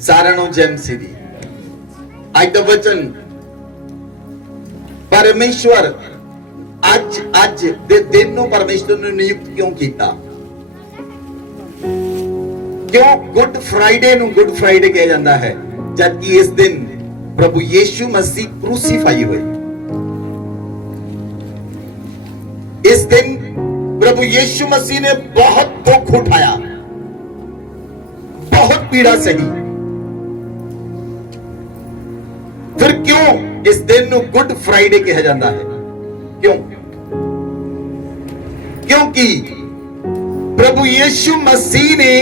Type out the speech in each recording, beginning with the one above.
ਸਾਰਿਆਂ ਨੂੰ ਜੈ ਮਸੀਹ ਦੀ। ਅੱਜ ਦਾ ਵਚਨ ਪਰਮੇਸ਼ਵਰ ਅੱਜ ਦੇ ਦਿਨ ਨੂੰ ਪਰਮੇਸ਼ਵਰ ਨੇ ਨਿਯੁਕਤ ਕਿਉਂ ਕੀਤਾ? ਕਿਉਂ ਗੁੱਡ ਫਰਾਈਡੇ ਨੂੰ ਗੁੱਡ ਫਰਾਈਡੇ ਕਿਹਾ ਜਾਂਦਾ ਹੈ, ਜਦਕਿ ਇਸ ਦਿਨ ਪ੍ਰਭੂ ਯੀਸ਼ੂ ਮਸੀਹ ਕ੍ਰੂਸੀਫਾਈ ਹੋਏ। इस दिन प्रभु यीशु मसीह ने बहुत दुख उठाया, बहुत पीड़ा सही। फिर क्यों इस दिन को गुड फ्राइडे कहा जाता है? क्यों? क्योंकि प्रभु यीशु मसीह ने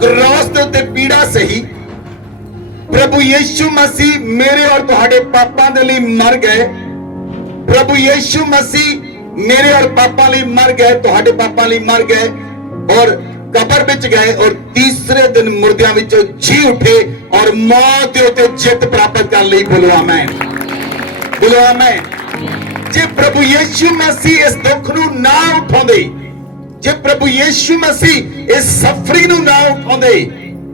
क्रॉस के उत्ते पीड़ा सही। प्रभु यीशु मसीह मेरे और तुहाडे पापां दे लई मर गए। प्रभु यीशु मसीह मेरे और पापा लिए मर गए, तुहाडे पापा लिए मर गए और कब्र विच गए और तीसरे दिन मुर्दियां विचों जी उठे और मौत दे उत्ते जित प्राप्त कर लई। बोलो आमीन, बोलो आमीन। जे प्रभु यीशु मसीह इस दुख नूं ना उठाउंदे, जे प्रभु यीशु मसीह इस सफरिंग नूं ना उठाउंदे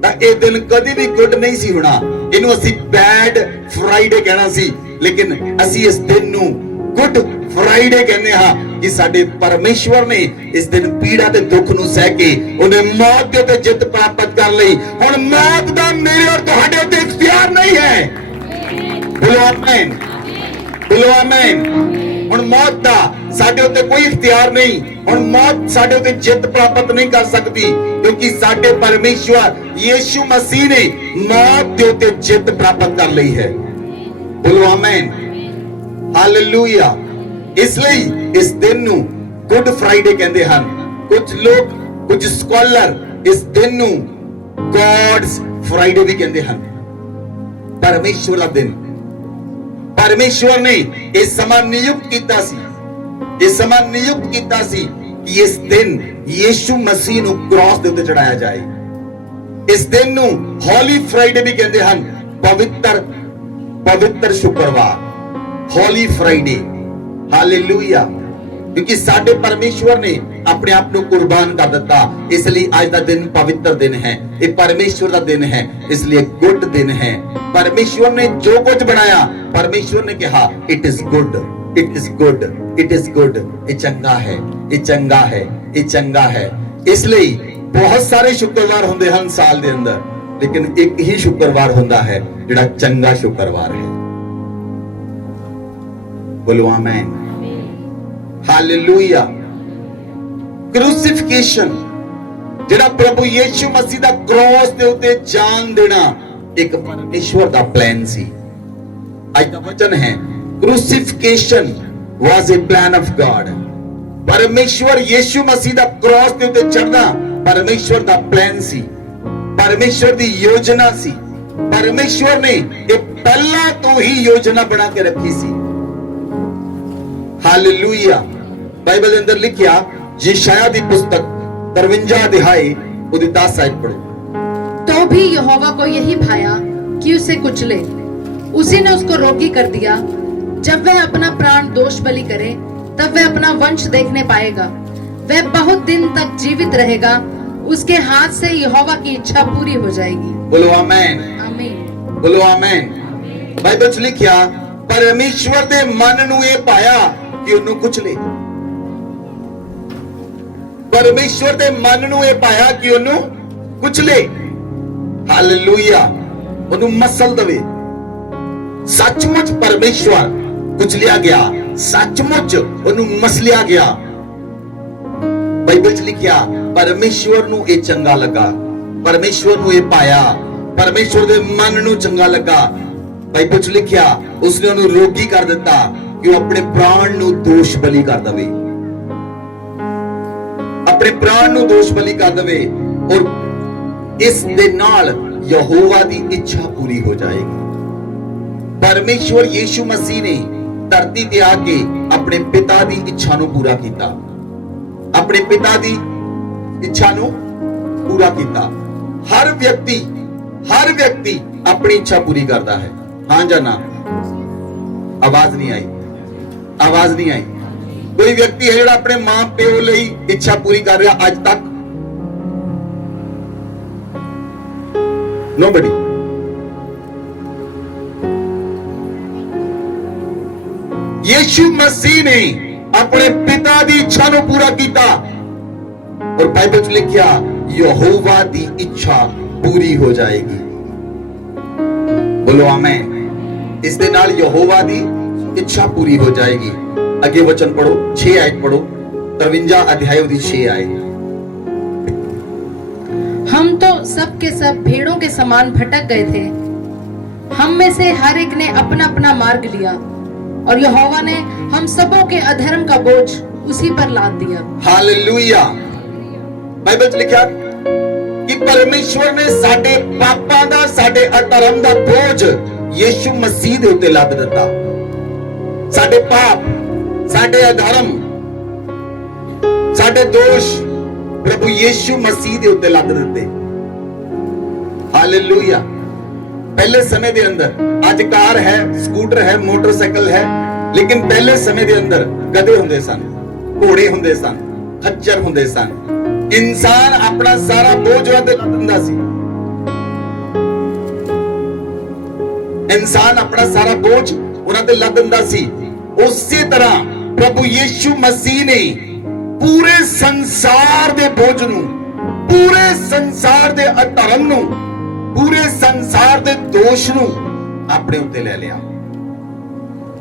तां इह दिन कदी भी गुड नहीं सी होना। इहनूं असीं बैड फ्राइडे कहना सी, लेकिन असीं इस दिन नूं गुड फ्राइडे कहने हां कि साडे परमेश्वर ने इस दिन पीड़ा ते दुख नूं सह के उन्हें मौत दे उत्ते जित प्राप्त कर लई। हुण मौत दा मेरे और तुहाडे उत्ते इख्तियार नहीं है। बोलो आमीन, बोलो आमीन। हुण मौत दा साडे उत्ते कोई इख्तियार नहीं। हुण मौत साडे उत्ते जित प्राप्त नहीं कर सकती, क्योंकि साडे परमेश्वर यीशु मसीह ने मौत दे उत्ते जित प्राप्त कर लई है। बोलो आमीन, हालेलुया। इसलिए इस दिन नूं गुड फ्राइडे कहते हैं। कुछ लोग, कुछ स्कॉलर इस दिन नूं गॉड्स फ्राइडे भी कहते हैं, परमेश्वर का दिन। परमेश्वर ने इस समय नियुक्त कीता सी, इस समय नियुक्त कीता सी कि इस दिन यीशु मसीह नूं क्रॉस दे उत्ते चढ़ाया जाए। इस दिन नूं हॉली फ्राइडे भी कहते हैं, पवित्र पवित्र शुक्रवार, हॉली फ्राइडे। हालेलुया। क्योंकि साडे परमेश्वर ने अपने आप को कुर्बान कर दिता, इसलिए आज का दिन पवित्र दिन है। ये परमेश्वर का दिन है, इसलिए गुड दिन है। परमेश्वर ने जो कुछ बनाया, परमेश्वर ने कहा it is good, it is good, it is good. ये चंगा है, ये चंगा है, ये चंगा है। इसलिए बहुत सारे शुक्रवार होंदे हन साल दे अंदर, लेकिन एक ही शुक्रवार होंदा है जिहड़ा चंगा शुक्रवार है। बोलो आमीन, हालेलुया। क्रूसिफिकेशन जिहड़ा प्रभु यीशु मसीह दा क्रॉस दे उत्ते जान देना एक परमेश्वर दा प्लान सी। आज दा वचन है crucifixion was a plan of God. परमेश्वर यीशु मसीह दा क्रॉस दे उत्ते चढ़ना परमेश्वर दा प्लान सी, परमेश्वर दी योजना सी। परमेश्वर ने ये पहला तो ही योजना बना के रखी सी। हालेलुया। बाइबल के अंदर लिखिया यशायाह दी पुस्तक 53 अध्याय उदी 10 आयत पढ़ो। तो भी यहोवा को यही भाया कि उसे कुचले। उसी ने उसको रोगी कर दिया। जब वह अपना प्राण दोष बलि करे, तब वह अपना वंश देखने पाएगा। वह बहुत दिन तक जीवित रहेगा। उसके हाथ से यहोवा की इच्छा पूरी हो जाएगी। बोलो आमीन, आमीन, बोलो आमीन। बाइबल च लिखिया परमेश्वर दे मन नूं ये पाया कि उन्हों कुचले। परमेश्वर दे मन नूं ये पाया कि उन्हों कुचले। हालेलुया। उन्हों मसल दवे। सचमुच परमेश्वर कुचलिया गया, सचमुच उन्हों मसलिया गया। बाइबल च लिखिया परमेश्वर नूं ये चंगा लगा, परमेश्वर नूं ये पाया, परमेश्वर दे मन नूं चंगा लगा। बाइबल च लिखिया उसने उन्होंने रोगी कर दिता कि वो अपने प्राण नूं दोष बलि कर दवे, अपने प्राण नूं दोष बलि कर दवे और इस दे नाल यहोवा दी इच्छा पूरी हो जाएगी। परमेश्वर यीशु मसीह ने धरती ते आके अपने पिता दी इच्छा नूं पूरा कीता, अपने पिता दी इच्छा नूं पूरा कीता। हर व्यक्ति अपनी इच्छा पूरी करता है। हाँ या ना? आवाज नहीं आई, आवाज नहीं आई। कोई व्यक्ति है जो अपने मां प्यो लई इच्छा पूरी कर रहा आज तक? नोबडी। यीशु मसीह ने अपने पिता की इच्छा ਨੂੰ पूरा किया और बाइबल च लिखिया यहोवा की इच्छा पूरी हो जाएगी। बोलो आमीन। इस दे नाल यहोवा की इच्छा पूरी हो जाएगी। अगे वचन पढ़ो, 6 आयत पढ़ो, 53 अध्याय दी 6 आयत। हम तो सब के सब भेड़ों के समान भटक गए थे, हम में से हर एक ने अपना अपना मार्ग लिया और यहोवा ने हम सबों के अधर्म का बोझ उसी पर लाद दिया। हालेलुया। बाइबल च लिखा कि परमेश्वर ने साडे पापां दा, साडे अधर्म दा बोझ यीशु मसीह दे उत्ते लाद दिता। साडे पाप, साडे अधर्म, साडे दोष प्रभु यीशु मसीह दे उत्ते लाद दिते। हालेलुया। पहले समय दे अंदर आज कार है, स्कूटर है, मोटरसाइकिल है, लेकिन पहले समय दे अंदर गधे हुंदे सन, घोड़े हुंदे सन, खच्चर हुंदे सन। इंसान अपना सारा बोझ उन्हां ते लद दिंदा सी। इंसान अपना सारा बोझ उन्हां ते लद दिंदा सी। उसी तरह प्रभु यीशु मसीह ने पूरे संसार दे बोझ नूं, पूरे संसार दे अधर्म नूं, पूरे संसार दे दोष नूं अपने उत्ते ले लिया,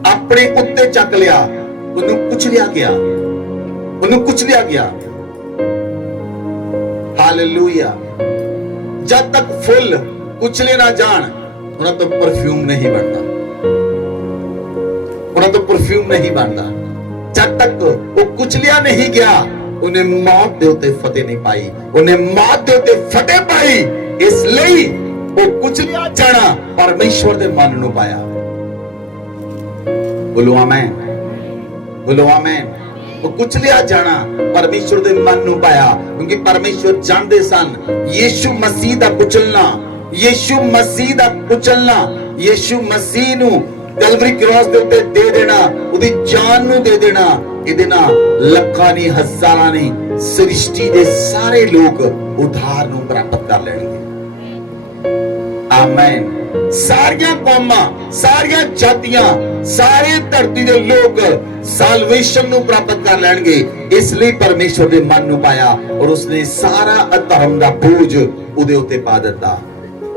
अपने उत्ते चक लिया। उन्होंने कुचलिया गया, उन्होंने कुचलिया गया। हालेलुया। जब तक फुल कुचले ना जान उन्हें तो परफ्यूम नहीं बनता, उन्हें तो परफ्यूम नहीं बनता। जब तक वो कुचलिया नहीं गया उन्हें मौत दे उत्ते फतेह नहीं पाई, उन्हें मौत दे उत्ते फतेह पाई। इसलिए वो कुचलिया जाना परमेश्वर दे मन नूं पाया। बोलो आमीन, बोलो आमीन। वो कुचलिया जाना परमेश्वर दे मन नूं पाया, क्योंकि परमेश्वर जानदे सन यीशु मसीह दा कुचलना, यीशु मसीह दा कुचलना, यीशु मसीह नूं कलवरी क्रॉस दे उत्ते दे देना, उदी जान नूं दे देना, इहदे नाल लखां नहीं हज़ारां नहीं सृष्टि दे सारे लोग उद्धार नूं प्राप्त कर लेणगे। आमीन। सारियां कौमां, सारियां जातियां, सारे धरती दे लोग साल्वेशन नूं प्राप्त कर लेणगे। इसलिए परमेश्वर दे मन नूं पाया और उसने सारा अधर्म दा बोझ उहदे उत्ते पा दित्ता।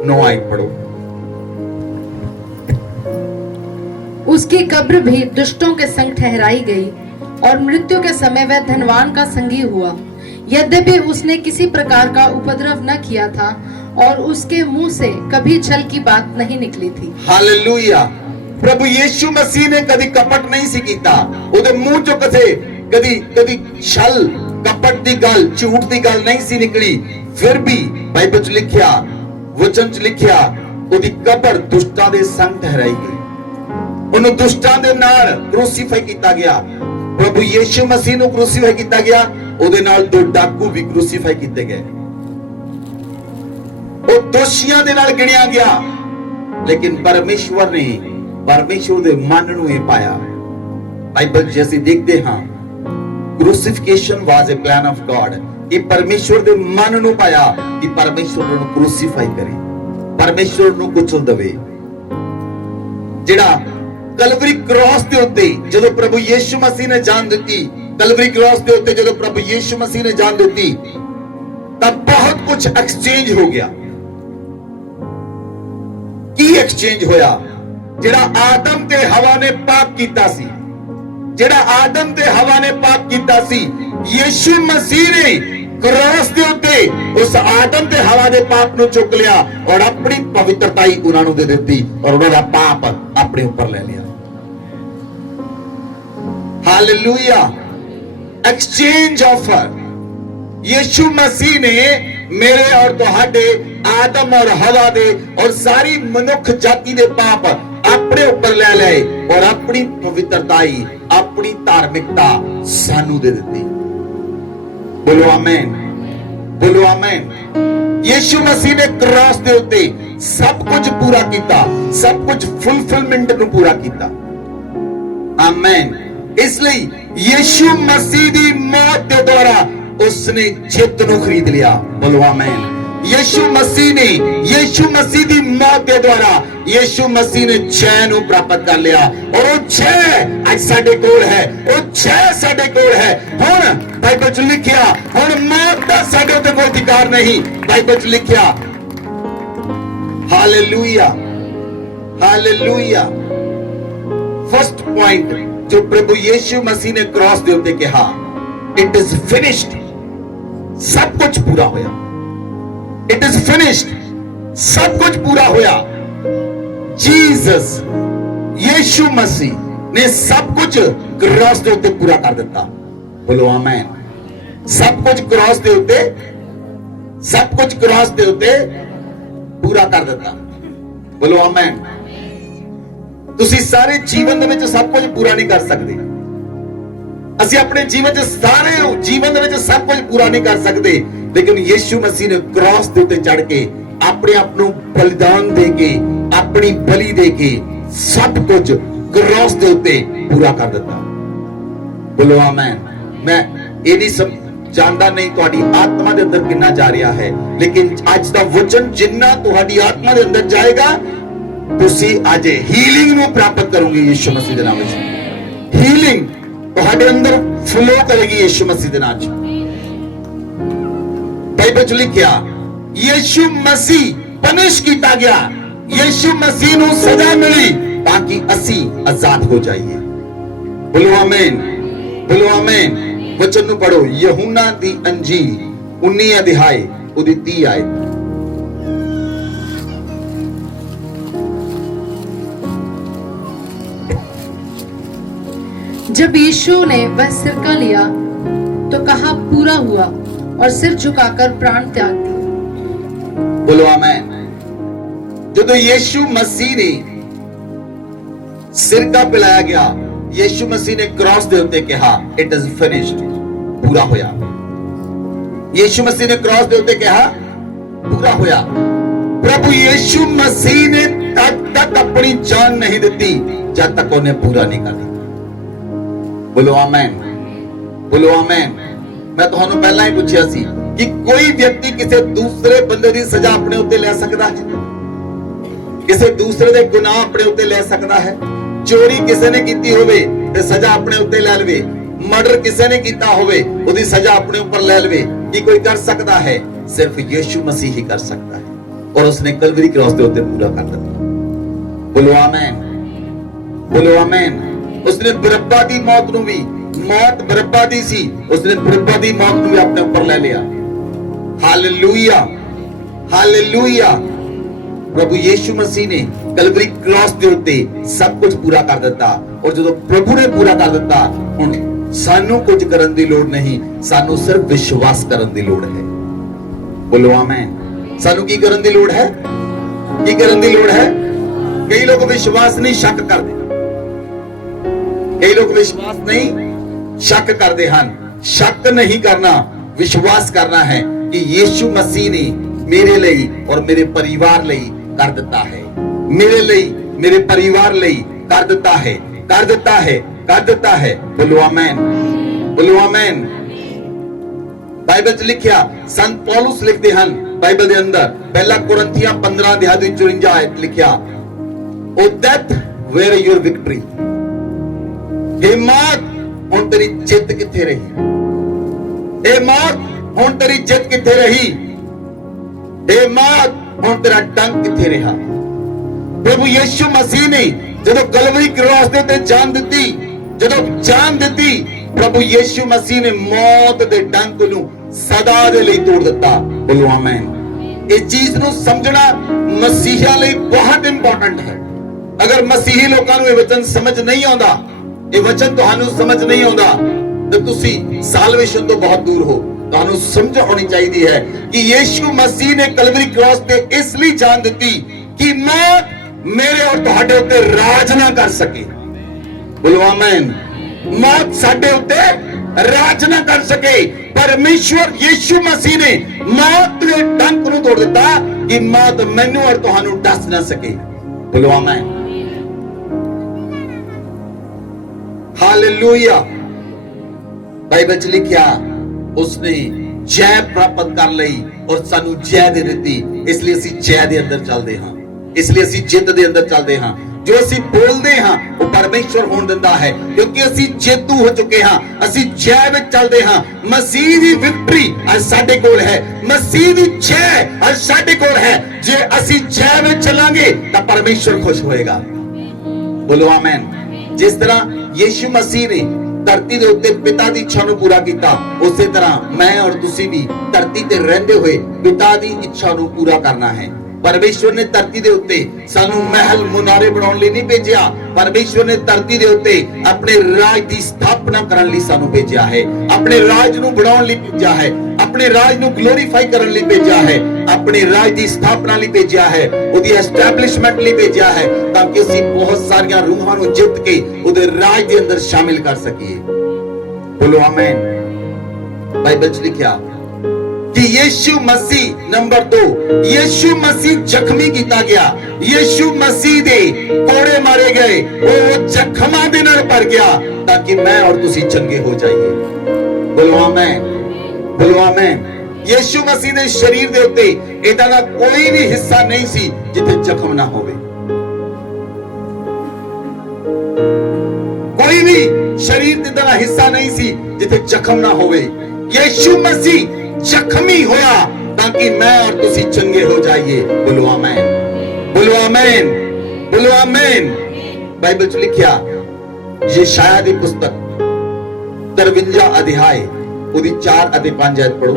9 आयत पढ़ो। उसकी कब्र भी दुष्टों के संग ठहराई गई और मृत्यु के समय वह धनवान का संगी हुआ। यद्यपि उसने किसी प्रकार का उपद्रव न किया था और उसके मुंह से कभी छल की बात नहीं निकली थी। हालेलुया। प्रभु यीशु मसीह ने कभी कपट नहीं सी कीता, उहदे मुंह चों कदी छल, कपट दी गल, झूठ दी गल नहीं सी निकली। फिर भी बाइबल च लिखिया, वचन च लिखिया, उहदी कब्र दुष्टां दे संग ठहराई गई, उन्हें दुष्टां दे नाल क्रूसीफाई किया गया। प्रभु यीशु मसीह नूं क्रूसीफाई किया गया, उहदे नाल 2 डाकू भी क्रूसीफाई किए गए। वो दोषियों दे नाल गिणिया गया, लेकिन परमेश्वर ने परमेश्वर दे मन नूं पाया। बाइबल जैसे देखते हां, crucifixion was a plan of God. ये परमेश्वर दे मन नूं पाया कि परमेश्वर नूं क्रूसीफाई करे, परमेश्वर नूं कुचल दवे। जिहड़ा कलवरी क्रॉस दे उत्ते जदों प्रभु यीशु मसीह ने जान दी, कलवरी क्रॉस दे उत्ते जदों प्रभु यीशु मसीह ने जान दी, तब बहुत कुछ एक्सचेंज हो गया। की एक्सचेंज होया? जिहड़ा आदम ते हवा ने पाप कीता सी, जिहड़ा आदम ते हवा ने पाप कीता सी, यीशु मसीह ने क्रॉस दे उत्ते उस आदम ते हवा दे पाप नूं चुक लिया और अपनी पवित्रताई उन्हां नूं दे दित्ती और उन्हां दा पाप अपने ऊपर ले लिया। हालेलुया। Exchange offer. यीशु मसीह ने मेरे और तुहाडे, आदम और हवा दे और सारी मनुख जाति दे पाप अपने ऊपर ले लए और अपनी पवित्रताई, अपनी धार्मिकता सानू दे दी। बोलो आमीन, बोलो आमीन। यीशु मसीह ने क्रॉस दे उत्ते सब कुछ पूरा किया, सब कुछ फुलफिलमेंट नूं पूरा किया। आमीन। इसलिए यीशु मसीह दी मौत के द्वारा उसने जित नूं खरीद लिया। बोलो आमीन। यीशु मसीह ने, यीशु मसीह दी मौत के द्वारा ਯੀਸ਼ੂ ਮਸੀਹ ਨੇ ਜੈ ਨੂੰ ਪ੍ਰਾਪਤ ਕਰ ਲਿਆ ਔਰ ਉਹ ਜੈ ਅੱਜ ਸਾਡੇ ਕੋਲ ਹੈ, ਉਹ ਜੈ ਸਾਡੇ ਕੋਲ ਹੈ। ਹੁਣ ਬਾਈਬਲ 'ਚ ਲਿਖਿਆ ਹੁਣ ਮੌਤ ਦਾ ਸਾਡੇ ਉੱਤੇ ਕੋਈ ਅਧਿਕਾਰ ਨਹੀਂ। ਬਾਈਬਲ 'ਚ ਲਿਖਿਆ ਹਾਲੇਲੂਇਆ ਹਾਲੇਲੂਇਆ। ਫਸਟ ਪੁਆਇੰਟ ਜੋ ਪ੍ਰਭੂ ਯੀਸ਼ੂ ਮਸੀਹ ਨੇ ਕ੍ਰਾਸ ਦੇ ਉੱਤੇ ਕਿਹਾ, ਇਟ ਇਜ਼ ਫਿਨਿਸ਼ਡ, ਸਭ ਕੁਝ ਪੂਰਾ ਹੋਇਆ। ਇਟ ਇਜ਼ ਫਿਨਿਸ਼ਡ, ਸਭ ਕੁਝ ਪੂਰਾ ਹੋਇਆ। ਜੀਸਸ ਯੀਸ਼ੂ ਮਸੀਹ ਨੇ ਸਭ ਕੁਝ ਕ੍ਰਾਸ ਦੇ ਉੱਤੇ ਪੂਰਾ ਕਰ ਦਿੱਤਾ। ਬੋਲੋ ਆਮੇਨ। ਸਭ ਕੁਝ ਕ੍ਰਾਸ ਦੇ ਉੱਤੇ, ਸਭ ਕੁਝ ਕ੍ਰਾਸ ਦੇ ਉੱਤੇ ਪੂਰਾ ਕਰ ਦਿੱਤਾ। ਬੋਲੋ ਆਮੇਨ। ਤੁਸੀਂ ਸਾਰੇ ਜੀਵਨ ਦੇ ਵਿੱਚ ਸਭ ਕੁਝ ਪੂਰਾ ਨਹੀਂ ਕਰ ਸਕਦੇ। ਅਸੀਂ ਆਪਣੇ ਜੀਵਨ 'ਚ ਸਾਰੇ ਜੀਵਨ ਦੇ ਵਿੱਚ ਸਭ ਕੁਝ ਪੂਰਾ ਨਹੀਂ ਕਰ ਸਕਦੇ, ਲੇਕਿਨ ਯੀਸ਼ੂ ਮਸੀਹ ਨੇ ਕ੍ਰਾਸ ਦੇ ਉੱਤੇ ਚੜ ਕੇ ਆਪਣੇ ਆਪ ਨੂੰ ਬਲੀਦਾਨ ਦੇ ਕੇ, ਆਪਣੀ ਬਲੀ ਦੇ ਕੇ ਸਭ ਕੁਝ ਕ੍ਰਾਸ ਦੇ ਉੱਤੇ ਪੂਰਾ ਕਰ ਦਿੱਤਾ। ਬੋਲੋ ਆਮੇਨ। ਮੈਂ ਇਹ ਨਹੀਂ ਜਾਣਦਾ ਨਹੀਂ ਤੁਹਾਡੀ ਆਤਮਾ ਦੇ ਅੰਦਰ ਕਿੰਨਾ ਜਾ ਰਿਹਾ ਹੈ, ਲੇਕਿਨ ਅੱਜ ਦਾ ਵਚਨ ਜਿੰਨਾ ਤੁਹਾਡੀ ਆਤਮਾ ਦੇ ਅੰਦਰ ਜਾਏਗਾ, ਤੁਸੀਂ ਅੱਜ ਹੀਲਿੰਗ ਨੂੰ ਪ੍ਰਾਪਤ ਕਰੋਗੇ ਯੀਸ਼ੂ ਮਸੀਹ ਦੇ ਨਾਮ ਵਿੱਚ। ਹੀਲਿੰਗ ਤੁਹਾਡੇ ਅੰਦਰ ਫਲੋ ਕਰੇਗੀ ਯੀਸ਼ੂ ਮਸੀਹ ਦੇ ਨਾਮ 'ਚ। ਬਾਈਬਲ 'ਚ ਲਿਖਿਆ ਯੀਸ਼ੂ ਮਸੀਹ ਪਨਿਸ਼ ਕੀਤਾ ਗਿਆ, ਯੀਸ਼ੂ ਮਸੀਹ ਨੂੰ ਸਜ਼ਾ ਮਿਲੀ ਤਾਂ ਕਿ ਅਸੀਂ ਆਜ਼ਾਦ ਹੋ ਜਾਈਏ। ਬੋਲੋ ਆਮੇਨ, ਬੋਲੋ ਆਮੇਨ। ਵਚਨ ਨੂੰ ਪੜੋ, ਯਹੂਨਾ ਦੀ ਅੰਜੀਲ 19 ਅਧਿਆਇ ਉਹਦੀ 30 ਆਇਤ। जब यीशु ने वह सिरका लिया तो कहा पूरा हुआ और सिर झुकाकर प्राण त्याग दिए। बोलो आमेन। ਜਦੋਂ ਯੀਸ਼ੂ ਮਸੀਹ ਨੇ ਸਿਰਕਾ ਪਿਲਾਇਆ ਗਿਆ, ਯੀਸ਼ੂ ਮਸੀਹ ਨੇ ਕ੍ਰਾਸ ਦੇ ਉੱਤੇ ਕਿਹਾ ਇਟ ਇਜ਼ ਫਿਨਿਸ਼ਡ, ਪੂਰਾ ਹੋਇਆ। ਯੀਸ਼ੂ ਮਸੀਹ ਨੇ ਕ੍ਰਾਸ ਦੇ ਉੱਤੇ ਕਿਹਾ ਪੂਰਾ ਹੋਇਆ। ਪ੍ਰਭੂ ਯੀਸ਼ੂ ਮਸੀਹ ਨੇ ਤਦ ਤੱਕ ਆਪਣੀ ਜਾਨ ਨਹੀਂ ਦਿੱਤੀ ਜਦ ਤੱਕ ਉਹਨੇ ਪੂਰਾ ਨਹੀਂ ਕਰ ਦਿੱਤਾ। ਬੋਲੋ ਆਮੇਨ, ਬੋਲੋ ਆਮੇਨ। ਮੈਂ ਤੁਹਾਨੂੰ ਪਹਿਲਾਂ ਹੀ ਪੁੱਛਿਆ ਸੀ ਕਿ ਕੋਈ ਵਿਅਕਤੀ ਕਿਸੇ ਦੂਸਰੇ ਬੰਦੇ ਦੀ ਸਜ਼ਾ ਆਪਣੇ ਉੱਤੇ ਲੈ ਸਕਦਾ ਹੈ, ਕਿਸੇ ਦੂਸਰੇ ਦੇ ਗੁਨਾਹ ਆਪਣੇ ਉੱਤੇ ਲੈ ਸਕਦਾ ਹੈ। ਚੋਰੀ ਕਿਸੇ ਨੇ ਕੀਤੀ ਹੋਵੇ ਤੇ ਸਜ਼ਾ ਆਪਣੇ ਉੱਤੇ ਲੈ ਲਵੇ, ਮਰਡਰ ਕਿਸੇ ਨੇ ਕੀਤਾ ਹੋਵੇ ਉਹਦੀ ਸਜ਼ਾ ਆਪਣੇ ਉੱਪਰ ਲੈ ਲਵੇ। ਕੀ ਕੋਈ ਕਰ ਸਕਦਾ ਹੈ? ਸਿਰਫ ਯੀਸ਼ੂ ਮਸੀਹ ਹੀ ਕਰ ਸਕਦਾ ਹੈ, ਔਰ ਉਸਨੇ ਕਲਵਰੀ ਕ੍ਰਾਸ ਦੇ ਉੱਤੇ ਪੂਰਾ ਕਰ ਦਿੱਤਾ। ਬੋਲੋ ਆਮੇਨ, ਬੋਲੋ ਆਮੇਨ। ਉਸਨੇ ਬਰੱਬਾ ਦੀ ਮੌਤ ਨੂੰ ਵੀ, ਮੌਤ ਬਰੱਬਾ ਦੀ ਸੀ, ਉਸਨੇ ਬਰੱਬਾ ਦੀ ਮੌਤ ਨੂੰ ਵੀ ਆਪਣੇ ਉੱਪਰ ਲੈ ਲਿਆ। Hallelujah, hallelujah. ਪ੍ਰਭੂ ਯੀਸ਼ੂ ਮਸੀਹ ਨੇ ਕਲਵਰੀ ਕ੍ਰਾਸ ਦੇ ਉੱਤੇ ਸਭ ਕੁਝ ਪੂਰਾ ਕਰ ਦਿੱਤਾ, ਔਰ ਜਦੋਂ ਪ੍ਰਭੂ ਨੇ ਪੂਰਾ ਕਰ ਦਿੱਤਾ, ਹੁਣ ਸਾਨੂੰ ਕੁਝ ਕਰਨ ਦੀ ਲੋੜ ਨਹੀਂ, ਸਾਨੂੰ ਸਿਰਫ ਵਿਸ਼ਵਾਸ ਕਰਨ ਦੀ ਲੋੜ ਹੈ। ਬੋਲੋ ਆਮੇਨ। ਸਾਨੂੰ ਕੀ ਕਰਨ ਦੀ ਲੋੜ ਹੈ? ਕੀ ਕਰਨ ਦੀ ਲੋੜ ਹੈ? ਕਈ ਲੋਕ ਵਿਸ਼ਵਾਸ ਨਹੀਂ, ਸ਼ੱਕ ਕਰਦੇ। ਕਈ ਲੋਕ ਵਿਸ਼ਵਾਸ ਨਹੀਂ, ਸ਼ੱਕ ਕਰਦੇ ਹਨ। ਸ਼ੱਕ ਨਹੀਂ ਕਰਨਾ, ਵਿਸ਼ਵਾਸ ਕਰਨਾ ਹੈ ਕਿ ਯੀਸ਼ੂ ਮਸੀਹ ਨੇ ਮੇਰੇ ਲਈ ਔਰ ਮੇਰੇ ਪਰਿਵਾਰ ਲਈ ਕਰ ਦਿੱਤਾ ਹੈ, ਮੇਰੇ ਲਈ, ਮੇਰੇ ਪਰਿਵਾਰ ਲਈ ਕਰ ਦਿੱਤਾ ਹੈ, ਕਰ ਦਿੱਤਾ ਹੈ, ਕਰ ਦਿੱਤਾ ਹੈ। ਬੋਲੋ ਆਮੇਨ, ਬੋਲੋ ਆਮੇਨ। ਬਾਈਬਲ 'ਚ ਲਿਖਿਆ, ਸੰਤ ਪੌਲਸ ਲਿਖਦੇ ਹਨ ਬਾਈਬਲ ਦੇ ਅੰਦਰ, ਪਹਿਲਾ ਕੁਰਿੰਥੀਆਂ 15 ਅਧਿਆਇ ਦੀ 54 ਆਇਤ ਲਿਖਿਆ, ਓ ਡੈਥ ਵੇਅਰ ਯੂਰ ਵਿਕਟਰੀ। ਇਹ ਮੌਤ ਹੁਣ ਤੇਰੀ ਜਿੱਤ ਕਿੱਥੇ ਰਹੀ? ਇਹ ਮੌਤ ਹੁਣ ਤੇਰੀ ਜਿੱਤ ਕਿੱਥੇ ਰਹੀ? ਇਹ ਮੌਤ ਹੁਣ ਤੇਰਾ ਡੰਕ ਕਿੱਥੇ ਰਿਹਾ? ਪ੍ਰਭੂ ਯੀਸ਼ੂ ਮਸੀਹ ਨੇ ਜਦੋਂ ਕਲਵਰੀ ਕ੍ਰਾਸ ਦੇ ਉੱਤੇ ਜਾਨ ਦਿੱਤੀ, ਜਦੋਂ ਜਾਨ ਦਿੱਤੀ, ਪ੍ਰਭੂ ਯੀਸ਼ੂ ਮਸੀਹ ਨੇ ਮੌਤ ਦੇ ਡੰਕ ਨੂੰ ਸਦਾ ਦੇ ਲਈ ਤੋੜ ਦਿੱਤਾ। ਬੋਲੋ ਆਮੇਨ। ਇਸ ਚੀਜ਼ ਨੂੰ ਸਮਝਣਾ ਮਸੀਹੀਆਂ ਲਈ ਬਹੁਤ ਇੰਪੋਰਟੈਂਟ ਹੈ। ਅਗਰ ਮਸੀਹੀ ਲੋਕਾਂ ਨੂੰ ਇਹ ਵਚਨ ਸਮਝ ਨਹੀਂ ਆਉਂਦਾ, ਇਹ ਵਚਨ ਤੁਹਾਨੂੰ ਸਮਝ ਨਹੀਂ ਆਉਂਦਾ, ਤਾਂ ਤੁਸੀਂ ਸਾਲਵੇਸ਼ਨ ਤੋਂ ਬਹੁਤ ਦੂਰ ਹੋ। ਤੁਹਾਨੂੰ ਸਮਝ ਆਉਣੀ ਚਾਹੀਦੀ ਹੈ ਕਿ ਯੀਸ਼ੂ ਮਸੀਹ ਨੇ ਕਲਵਰੀ ਕ੍ਰਾਸ ਤੇ ਇਸ ਲਈ ਜਾਨ ਦਿੱਤੀ ਕਿ ਮੌਤ ਮੇਰੇ ਔਰ ਤੁਹਾਡੇ ਉੱਤੇ ਰਾਜ ਨਾ ਕਰ ਸਕੇ। ਬੋਲੋ ਆਮੇਨ। ਮੌਤ ਸਾਡੇ ਉੱਤੇ ਰਾਜ ਨਾ ਕਰ ਸਕੇ। ਪਰਮੇਸ਼ਵਰ ਯੀਸ਼ੂ ਮਸੀਹ ਨੇ ਮੌਤ ਦੇ ਡੰਕ ਨੂੰ ਤੋੜ ਦਿੱਤਾ ਕਿ ਮੌਤ ਮੈਨੂੰ ਔਰ ਤੁਹਾਨੂੰ ਡਸ ਨਾ ਸਕੇ। ਬੋਲੋ ਆਮੇਨ। ਹਾਲੇਲੂਇਆ। ਬਾਈਬਲ 'ਚ ਲਿਖਿਆ, ਉਸਨੇ ਜੈ ਪ੍ਰਾਪਤ ਕਰ ਲਈ ਔਰ ਸਾਨੂੰ ਜੈ ਦੇ ਦਿੱਤੀ, ਇਸ ਲਈ ਅਸੀਂ ਜੈ ਦੇ ਅੰਦਰ ਚੱਲਦੇ ਹਾਂ। इसलिए ਅਸੀਂ ਜਿੱਤ ਦੇ ਅੰਦਰ ਚੱਲਦੇ ਹਾਂ। ਜੋ ਅਸੀਂ ਬੋਲਦੇ ਹਾਂ ਉਹ ਪਰਮੇਸ਼ਵਰ ਹੋਣ ਦਿੰਦਾ ਹੈ, ਕਿਉਂਕਿ ਅਸੀਂ ਜੇਤੂ ਹੋ ਚੁੱਕੇ ਹਾਂ। ਅਸੀਂ ਜੈ ਵਿੱਚ ਚੱਲਦੇ ਹਾਂ। ਮਸੀਹ ਦੀ ਵਿਕਟਰੀ ਅੱਜ ਸਾਡੇ ਕੋਲ ਹੈ, ਮਸੀਹ ਦੀ ਜੈ ਅੱਜ ਸਾਡੇ ਕੋਲ ਹੈ। ਜੇ ਅਸੀਂ ਜੈ ਵਿੱਚ ਚੱਲਾਂਗੇ ਤਾਂ ਪਰਮੇਸ਼ਵਰ ਖੁਸ਼ ਹੋਏਗਾ। ਬੋਲੋ ਆਮੇਨ। ਜਿਸ ਤਰ੍ਹਾਂ ਯੀਸ਼ੂ ਮਸੀਹ ਨੇ ਧਰਤੀ ਦੇ ਉੱਤੇ ਪਿਤਾ ਦੀ ਇੱਛਾ ਨੂੰ ਪੂਰਾ ਕੀਤਾ, ਉਸੇ ਤਰ੍ਹਾਂ ਮੈਂ ਔਰ ਤੁਸੀਂ ਵੀ ਧਰਤੀ ਤੇ ਰਹਿੰਦੇ ਹੋਏ ਪਿਤਾ ਦੀ ਇੱਛਾ ਨੂੰ ਪੂਰਾ ਕਰਨਾ ਹੈ। परमेश्वर ने धरती दे उत्ते सानू महल मुनारे बनाउण लई नहीं भेजिया। परमेश्वर ने धरती दे उत्ते अपने राज दी स्थापना करन लई सानू भेजिया है, अपने राज नू बढ़ाउण लई भेजिया है, अपने राज नू ग्लोरीफाई करन लई भेजिया है, अपने राज दी स्थापना लई भेजिया है, ओदी एस्टैब्लिशमेंट लई भेजिया है, ताकि असीं बहुत सारियां रूहां नू जित के ओदे राज दे अंदर शामिल कर सकीए। बोलो आमीन। बाइबल च लिखिया कि यीशु मसीह नंबर 2 यीशु मसीह जख्मी किया गया, यीशु मसीह दे कोड़े मारे गए, वो जख्मां दे नाल भर गया ताकि मैं और तुसी चंगे हो जाइए। बोलो आमीन, बोलो आमीन। यीशु मसीह दे शरीर दे उत्ते इदां दा कोई भी हिस्सा नहीं सी जिथे जख्म ना होवे। कोई भी शरीर दे दा हिस्सा नहीं सी जिथे जख्म ना होवे। यीशु मसीह जख्मी होया ताकि मैं और तुसी चंगे हो जाइए। बोलो आमीन, बोलो आमीन, बोलो आमीन। बाइबल च लिखिया यशायाह दी पुस्तक 53 अध्याय ओदी 4 ਅਤੇ 5 आयत पढ़ो।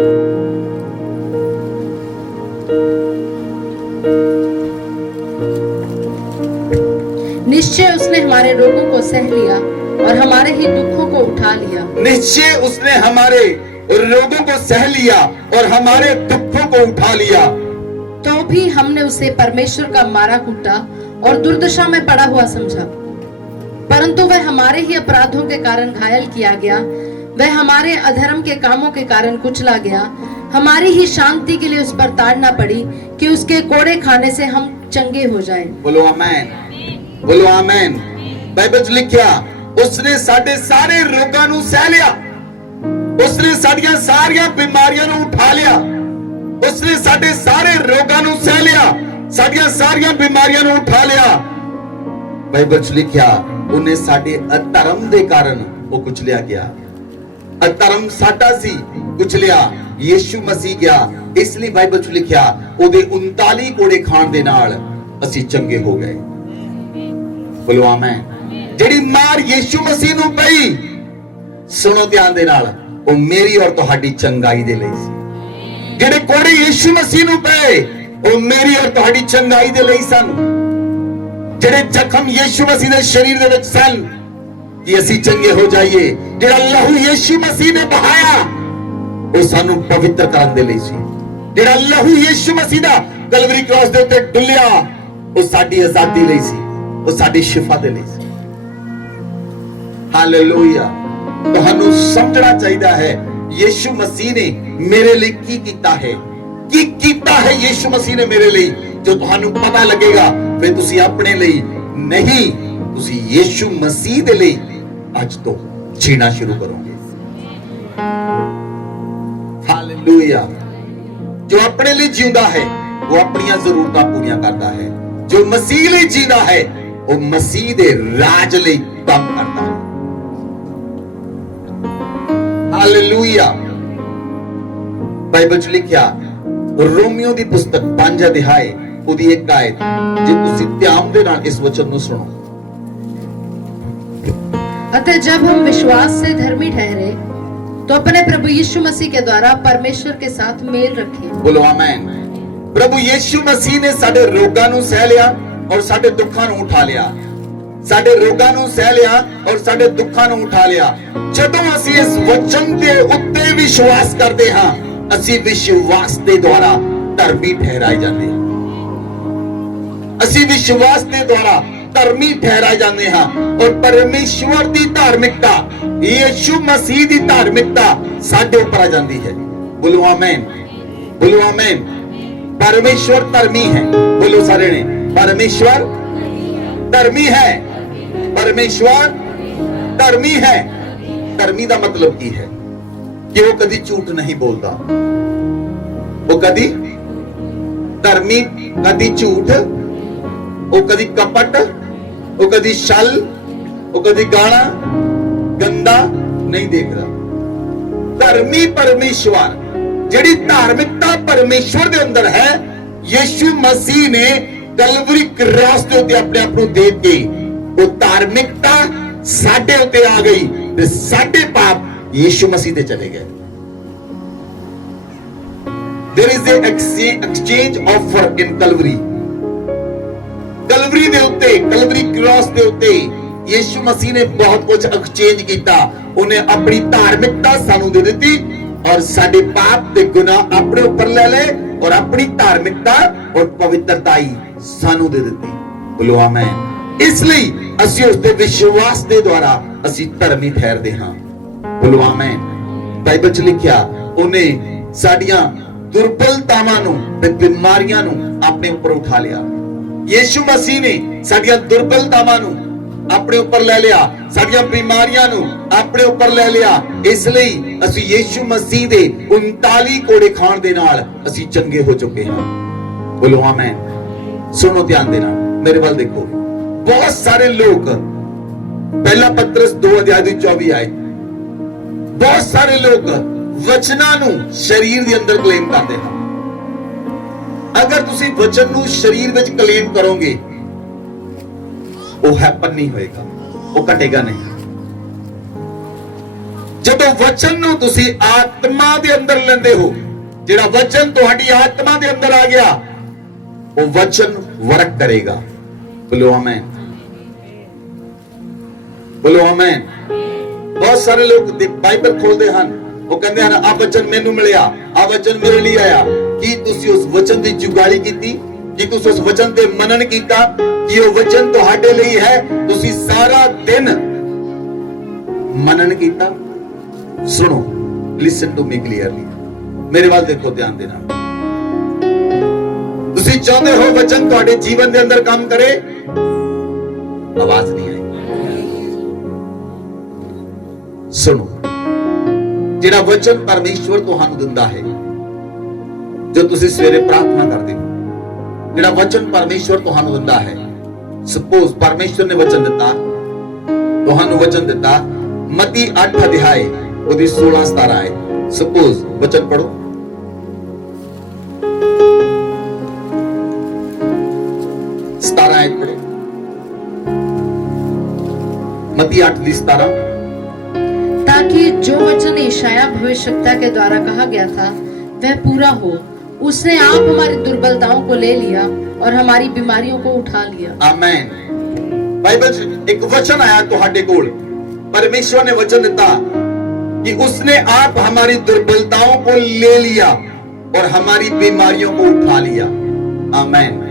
निश्चय उसने हमारे रोगों को सह लिया और हमारे ही दुखों को उठा लिया। निश्चय उसने हमारे रोगों को सह लिया और हमारे दुखों को उठा लिया। तो भी हमने उसे परमेश्वर का मारा कूटा और दुर्दशा में पड़ा हुआ समझा, परंतु वह हमारे ही अपराधों के कारण घायल किया गया, वह हमारे अधर्म के कामों के कारण कुचला गया। हमारी ही शांति के लिए उस पर ताड़ना पड़ी कि उसके कोड़े खाने से हम चंगे हो जाएं। बोलो आमीन, बोलो आमीन। बाइबल च लिखिया उसने साडे सारे रोगां नू सह लिया, उसने साडियां सारियां बीमारियां नू उठा लिया, उसने साडे सारे रोगां नू सह लिया, साडियां सारियां बीमारियां नू उठा लिया। बाइबल च लिखिया उन्हें साडे अधर्म दे कारण वो कुचलिया गया। अधर्म साडा सी कुचलिया, यीशु मसीह गया। इसलिए बाइबल च लिखिया ओदे 39 कोड़े खाण दे नाल असीं चंगे हो गए। बोलो आमीन। जेड़ी मार यीशु मसीह नू पई, सुनो ध्यान दे नाल, वो मेरी और तुहाडी चंगाई दे लई सी। जेड़े कोड़े यीशु मसीह नू पए वो मेरी और तुहाडी चंगाई दे लई सन। जेड़े जख्म यीशु मसीह दे शरीर दे विच सन कि असीं चंगे हो जाइए। जेड़ा लहू यीशु मसीह ने बहाया वो सानू पवित्र करन दे लई सी। जेड़ा लहू यीशु मसीह दा कलवरी क्रॉस दे उत्ते डुलिया वो साडी आजादी लई सी, वो साडी शिफा दे लई सी। हालेलुया। तुहानू समझना चाहिए है यीशु मसीह ने मेरे लिए की कीता है, की कीता है यीशु मसीह ने मेरे लिए। जो तुहानू पता लगेगा फिर तुसी अपने लिए नहीं, तुसी यीशु मसीह दे लिए आज तो जीना शुरू करोगे। हालेलुया। जो अपने लिए जींदा है वो अपनी जरूरतां पूरियां करता है, जो मसीह लिए जींदा है वो मसीह दे राज लिए काम करता है। हालेलुया। बाइबल च लिखिया रोमियो दी पुस्तक 5 अध्याय ओदी 1 आयत, जे तुसी ध्यान दे नाल इस वचन नु सुनो। अतः जब हम विश्वास से धर्मी ठहरे तो अपने प्रभु यीशु मसीह के द्वारा परमेश्वर के साथ मेल रखें। बोलो आमीन। प्रभु यीशु मसीह ने साडे रोगां नू सह लिया और साडे दुखां नू उठा लिया, साडे रोगां नू सह लिया और साडे दुखां नू उठा लिया। जदों असीं इस वचन दे उत्ते विश्वास करदे हां, असीं विश्वास दे द्वारा धर्मी ठहराए जांदे हां। असीं विश्वास दे द्वारा धर्मी ठहराए जाते हैं और परमेश्वर की धार्मिकता, यीशु मसीह की धार्मिकता साडे ऊपर आ जाती है। बोलो आमीन, बोलो आमीन। परमेश्वर धर्मी है। बोलो सारे ने, परमेश्वर धर्मी है, परमेश्वर धर्मी है। धर्मी का मतलब की है कि वो कभी झूठ नहीं बोलता, वो कभी धर्मी कभी झूठ ਉਹ ਕਦੀ ਕਪਟ, ਉਹ ਕਦੀ ਛਲ, ਉਹ ਕਦੀ ਗਾਣਾ ਗੰਦਾ ਨਹੀਂ ਦੇਖਦਾ। ਧਰਮੀ ਪਰਮੇਸ਼ਵਰ, ਜਿਹੜੀ ਧਾਰਮਿਕਤਾ ਪਰਮੇਸ਼ਵਰ ਦੇ ਅੰਦਰ ਹੈ, ਯਿਸੂ ਮਸੀਹ ਨੇ ਕਲਵਰੀ ਕ੍ਰਾਸ ਦੇ ਉੱਤੇ ਆਪਣੇ ਆਪ ਨੂੰ ਦੇ ਕੇ ਉਹ ਧਾਰਮਿਕਤਾ ਸਾਡੇ ਉੱਤੇ ਆ ਗਈ ਤੇ ਸਾਡੇ ਪਾਪ ਯਿਸੂ ਮਸੀਹ ਤੇ ਚਲੇ ਗਏ। There is a exchange offer in Calvary। Calvary ਦੇ ਉੱਤੇ, ਕਲਵਰੀ ਕ੍ਰਾਸ ਦੇ ਉੱਤੇ ਯਿਸੂ ਮਸੀਹ ਨੇ ਬਹੁਤ ਕੁਝ ਐਕਸਚੇਂਜ ਕੀਤਾ। ਉਹਨੇ ਆਪਣੀ ਧਾਰਮਿਕਤਾ ਸਾਨੂੰ ਦੇ ਦਿੱਤੀ ਔਰ ਸਾਡੇ ਪਾਪ ਤੇ ਗੁਨਾਹ ਆਪਣੇ ਉੱਪਰ ਲੈ ਲਏ ਔਰ ਆਪਣੀ ਧਾਰਮਿਕਤਾ ਔਰ ਪਵਿੱਤਰਤਾਈ ਸਾਨੂੰ ਦੇ ਦਿੱਤੀ। ਬੋਲੋ ਆਮੇਨ। ਇਸ ਲਈ ਅਸੀਂ ਉਸ ਦੇ ਵਿਸ਼ਵਾਸ ਦੇ ਦੁਆਰਾ ਅਸੀਂ ਧਰਮੀ ਠਹਿਰਦੇ ਹਾਂ। ਬੋਲੋ ਆਮੇਨ। ਬਾਈਬਲ 'ਚ ਲਿਖਿਆ, ਉਹਨੇ ਸਾਡੀਆਂ ਦੁਰਬਲਤਾਵਾਂ ਨੂੰ ਤੇ ਬਿਮਾਰੀਆਂ ਨੂੰ ਆਪਣੇ ਉੱਪਰ ਉਠਾ ਲਿਆ। ਯਿਸੂ ਮਸੀਹ ਨੇ ਸਾਡੀਆਂ ਦੁਰਬਲਤਾਵਾਂ ਨੂੰ ਆਪਣੇ ਉੱਪਰ ਲੈ ਲਿਆ, ਸਾਡੀਆਂ ਬਿਮਾਰੀਆਂ ਨੂੰ ਆਪਣੇ ਉੱਪਰ ਲੈ ਲਿਆ। ਇਸ ਲਈ ਅਸੀਂ ਯਿਸੂ ਮਸੀਹ ਦੇ 39 ਕੋੜੇ ਖਾਣ ਦੇ ਨਾਲ ਅਸੀਂ ਚੰਗੇ ਹੋ ਚੁੱਕੇ ਹਾਂ। ਬੋਲੋ ਆਮੇਨ। ਸੁਣੋ ਧਿਆਨ ਦੇ ਨਾਲ, ਮੇਰੇ ਵੱਲ ਦੇਖੋ। ਬਹੁਤ ਸਾਰੇ ਲੋਕ, ਪਹਿਲਾ ਪਤਰਸ 2 ਅਧਿਆਇ ਦੀ 24 ਆਇਤ, ਬਹੁਤ ਸਾਰੇ ਲੋਕ ਵਚਨਾਂ ਨੂੰ ਸਰੀਰ ਦੇ ਅੰਦਰ ਕਲੇਮ ਕਰਦੇ ਹਨ। ਅਗਰ ਤੁਸੀਂ ਵਚਨ ਨੂੰ ਸਰੀਰ ਵਿੱਚ ਕਲੇਮ ਕਰੋਗੇ, ਉਹ ਹੈਪਨ ਨਹੀਂ ਹੋਏਗਾ, ਉਹ ਘਟੇਗਾ ਨਹੀਂ। ਜਦੋਂ ਵਚਨ ਨੂੰ ਤੁਸੀਂ ਆਤਮਾ ਦੇ ਅੰਦਰ ਲੈਂਦੇ ਹੋ, ਜਿਹੜਾ ਵਚਨ ਤੁਹਾਡੀ ਆਤਮਾ ਦੇ ਅੰਦਰ ਆ ਗਿਆ, ਉਹ ਵਚਨ ਵਰਕ ਕਰੇਗਾ। ਬੋਲੋ ਆਮੇਨ। ਬੋਲੋ ਆਮੇਨ। ਬਹੁਤ ਸਾਰੇ ਲੋਕ ਬਾਈਬਲ ਖੋਲਦੇ ਹਨ, ਉਹ ਕਹਿੰਦੇ ਹਨ ਆ ਵਚਨ ਮੈਨੂੰ ਮਿਲਿਆ, ਆ ਵਚਨ ਮੇਰੇ ਲਈ ਆਇਆ। ਕੀ ਤੁਸੀਂ ਉਸ ਵਚਨ ਦੀ ਜੁਗਾੜੀ ਕੀਤੀ? ਕੀ ਤੁਸੀਂ ਉਸ ਵਚਨ ਤੇ ਮਨਨ ਕੀਤਾ ਕਿ ਉਹ ਵਚਨ ਤੁਹਾਡੇ ਲਈ ਹੈ? ਤੁਸੀਂ ਸਾਰਾ ਦਿਨ ਮਨਨ ਕੀਤਾ? ਸੁਣੋ, ਲਿਸਨ ਟੂ ਮੀ ਕਲੀਅਰਲੀ, ਮੇਰੇ ਵੱਲ ਦੇਖੋ ਧਿਆਨ ਦੇ ਨਾਲ। ਤੁਸੀਂ ਚਾਹੁੰਦੇ ਹੋ ਵਚਨ ਤੁਹਾਡੇ ਜੀਵਨ ਦੇ ਅੰਦਰ ਕੰਮ ਕਰੇ? ਆਵਾਜ਼ ਨਹੀਂ ਆਈ। ਸੁਣੋ, ਜਿਹੜਾ ਵਚਨ ਪਰਮੇਸ਼ਵਰ ਤੁਹਾਨੂੰ ਦਿੰਦਾ ਹੈ, ਜੋ ਤੁਸੀਂ ਸਵੇਰੇ ਪ੍ਰਾਰਥਨਾ ਕਰਦੇ ਹੋ, ਜਿਹੜਾ ਵਚਨ ਪਰਮੇਸ਼ਵਰ ਤੁਹਾਨੂੰ ਦਿੰਦਾ ਹੈ, ਸਪੋਜ਼ ਪਰਮੇਸ਼ਵਰ ਨੇ ਵਚਨ ਦਿੱਤਾ, ਤੁਹਾਨੂੰ ਵਚਨ ਦਿੱਤਾ, ਮਤੀ 8 ਅਧਿਆਇ ਉਹਦੀ 16-17 ਆਇਤ, ਸਪੋਜ਼ ਵਚਨ ਪੜੋ। मत्ती 8:17, ताकि जो वचन यशायाह भविष्यवक्ता के द्वारा कहा गया था वह पूरा हो। उसने आप हमारी दुर्बलताओं को ले लिया और हमारी बीमारियों को उठा लिया। आमीन। बाइबल से एक वचन आया ਤੁਹਾਡੇ ਕੋਲ, परमेश्वर ने वचन दिता कि उसने आप हमारी दुर्बलताओं को ले लिया और हमारी बीमारियों को उठा लिया। आमीन,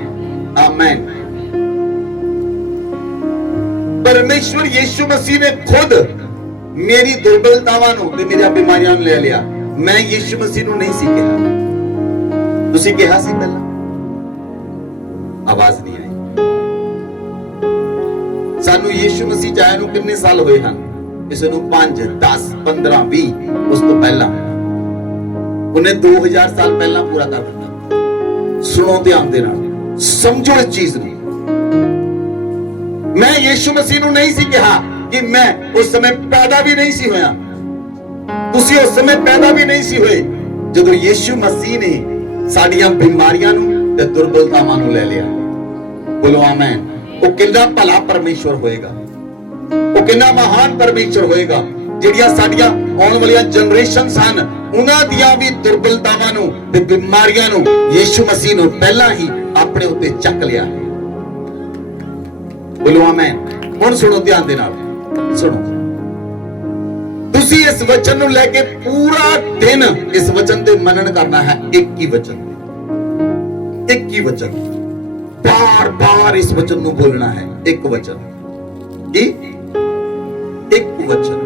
आमीन। परमेश्वर यीशु मसीह ने खुद मेरी दुर्बलतावां ਨੂੰ ਤੇ ਮੇਰੀਆਂ ਬਿਮਾਰੀਆਂ ਨੂੰ ਲੈ ਲਿਆ। ਮੈਂ ਯੀਸ਼ੂ ਮਸੀਹ ਨੂੰ ਨਹੀਂ ਸੀ ਕਿਹਾ, ਤੁਸੀਂ ਕਿਹਾ ਸੀ ਪਹਿਲਾਂ, ਆਵਾਜ਼ ਨਹੀਂ ਆਈ। ਸਾਨੂੰ ਯੀਸ਼ੂ ਮਸੀਹ ਚਾਹੇ ਨੂੰ ਕਿੰਨੇ ਸਾਲ ਹੋਏ ਹਨ? ਕਿਸੇ ਨੂੰ 5, 10, 15, 20, ਉਸ ਤੋਂ ਪਹਿਲਾਂ ਉਹਨੇ 2000 ਸਾਲ ਪਹਿਲਾਂ ਪੂਰਾ ਕਰ ਦਿੱਤਾ। ਸੁਣੋ ਧਿਆਨ ਦੇ ਨਾਲ, ਸਮਝੋ ਇਸ ਚੀਜ਼ ਨੂੰ। मैं यीशु मसीह ਨੂੰ नहीं ਸੀ ਕਿਹਾ कि मैं उस समय पैदा भी नहीं ਸੀ ਹੋਇਆ, ਤੁਸੀਂ ਉਸ ਸਮੇਂ ਪੈਦਾ ਵੀ ਨਹੀਂ ਸੀ ਹੋਏ ਜਦੋਂ ਯੀਸ਼ੂ ਮਸੀਹ ਨੇ ਸਾਡੀਆਂ ਬਿਮਾਰੀਆਂ ਨੂੰ ਤੇ ਦੁਰਬਲਤਾਵਾਂ ਨੂੰ ਲੈ ਲਿਆ। ਬੋਲੋ ਆਮੇਨ। ਉਹ ਕਿੰਨਾ ਭਲਾ ਪਰਮੇਸ਼ਵਰ ਹੋਏਗਾ, ਉਹ ਕਿੰਨਾ ਮਹਾਨ ਪਰਮੇਸ਼ਵਰ ਹੋਏਗਾ। ਜਿਹੜੀਆਂ ਸਾਡੀਆਂ ਆਉਣ ਵਾਲੀਆਂ ਜਨਰੇਸ਼ਨਸ ਹਨ, ਉਹਨਾਂ ਦੀਆਂ ਵੀ ਦੁਰਬਲਤਾਵਾਂ ਨੂੰ ਤੇ ਬਿਮਾਰੀਆਂ ਨੂੰ ਯੀਸ਼ੂ ਮਸੀਹ ਨੇ ਪਹਿਲਾਂ ਹੀ ਆਪਣੇ ਉੱਤੇ ਚੱਕ ਲਿਆ। ਬੋਲੋ ਆਮੇਨ। ਹੁਣ ਸੁਣੋ ਧਿਆਨ ਦੇ ਨਾਲ, ਸੁਣੋ। ਤੁਸੀਂ ਇਸ ਵਚਨ ਨੂੰ ਲੈ ਕੇ ਪੂਰਾ ਦਿਨ ਇਸ ਵਚਨ ਤੇ ਮਨਨ ਕਰਨਾ ਹੈ। ਇੱਕ ਹੀ ਵਚਨ, ਇੱਕ ਹੀ ਵਚਨ, ਬਾਰ-ਬਾਰ ਇਸ ਵਚਨ ਨੂੰ ਬੋਲਣਾ ਹੈ। ਇੱਕ ਵਚਨ, ਇੱਕ ਵਚਨ।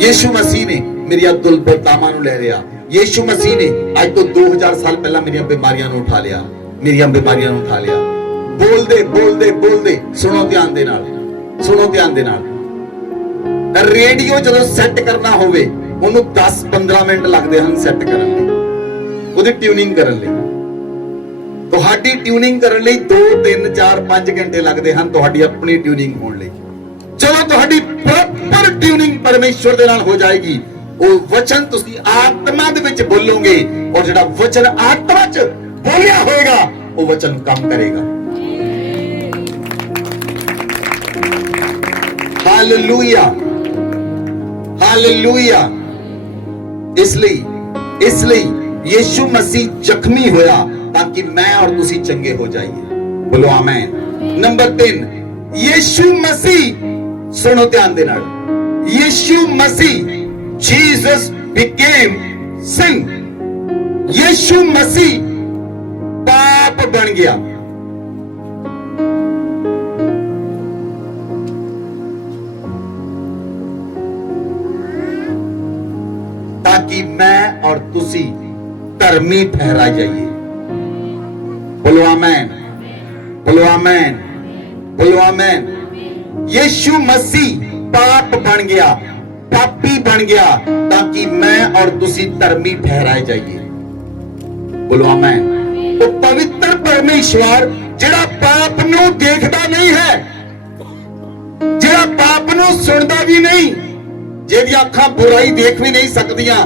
ਯੀਸ਼ੂ ਮਸੀਹ ਨੇ ਮੇਰੀਆਂ ਦੁਰਬਲਤਾਵਾਂ ਨੂੰ ਲੈ ਲਿਆ। ਯੀਸ਼ੂ ਮਸੀਹ ਨੇ ਅੱਜ ਤੋਂ 2000 ਸਾਲ ਪਹਿਲਾਂ ਮੇਰੀਆਂ ਬਿਮਾਰੀਆਂ ਨੂੰ ਉਠਾ ਲਿਆ, ਮੇਰੀਆਂ ਬਿਮਾਰੀਆਂ ਨੂੰ ਉਠਾ ਲਿਆ। ਬੋਲਦੇ ਬੋਲਦੇ ਬੋਲਦੇ, ਸੁਣੋ ਧਿਆਨ ਦੇ ਨਾਲ, ਸੁਣੋ ਧਿਆਨ ਦੇ ਨਾਲ। ਰੇਡੀਓ ਜਦੋਂ ਸੈੱਟ ਕਰਨਾ ਹੋਵੇ, ਉਹਨੂੰ 10-15 ਮਿੰਟ ਲੱਗਦੇ ਹਨ ਸੈੱਟ ਕਰਨ ਲਈ, ਉਹਦੀ ਟਿਊਨਿੰਗ ਕਰਨ ਲਈ। ਤੁਹਾਡੀ ਟਿਊਨਿੰਗ ਕਰਨ ਲਈ 2 3 4 5 ਘੰਟੇ ਲੱਗਦੇ ਹਨ ਤੁਹਾਡੀ ਆਪਣੀ ਟਿਊਨਿੰਗ ਹੋਣ ਲਈ। ਜਦੋਂ ਤੁਹਾਡੀ ਪ੍ਰੋਪਰ ਟਿਊਨਿੰਗ ਪਰਮੇਸ਼ਵਰ ਦੇ ਨਾਲ ਹੋ ਜਾਏਗੀ, ਉਹ ਵਚਨ ਤੁਸੀਂ ਆਤਮਾ ਦੇ ਵਿੱਚ ਬੋਲੋਗੇ, ਔਰ ਜਿਹੜਾ ਵਚਨ ਆਤਮਾ 'ਚ ਬੋਲਿਆ ਹੋਏਗਾ ਉਹ ਵਚਨ ਕੰਮ ਕਰੇਗਾ। Hallelujah, hallelujah. ਇਸ ਲਈ ਯੀਸ਼ु ਮਸੀਹ ਜ਼ਖਮੀ ਹੋਇਆ ਤਾਂ ਕਿ ਮੈਂ ਔਰ ਤੁਸੀਂ ਚੰਗੇ ਹੋ ਜਾਈਏ। ਬੋਲੋ ਆਮੇਨ। ਨੰਬਰ 3, ਯੀਸ਼ु ਮਸੀਹ, ਸੁਣੋ ਧਿਆਨ ਦੇ ਨਾਲ, ਯੀਸ਼ु ਮਸੀਹ, Jesus became sin, ਯੀਸ਼ु ਮਸੀਹ ਪਾਪ ਬਣ ਗਿਆ। ताकि मैं और तुसी धर्मी ठहरा जाइए। बोलो आमेन, बोलो आमेन, बोलो आमेन। यीशु मसीह पाप बन गया, पापी बन गया ताकि मैं और तुसी धर्मी ठहराए जाइए। बोलो आमेन। तो पवित्र परमेश्वर जिहड़ा पाप नूं देखदा नहीं है, जिहड़ा पाप नूं सुनदा भी नहीं, ਜਿਹਦੀਆਂ ਅੱਖਾਂ ਬੁਰਾਈ ਦੇਖ ਵੀ ਨਹੀਂ ਸਕਦੀਆਂ,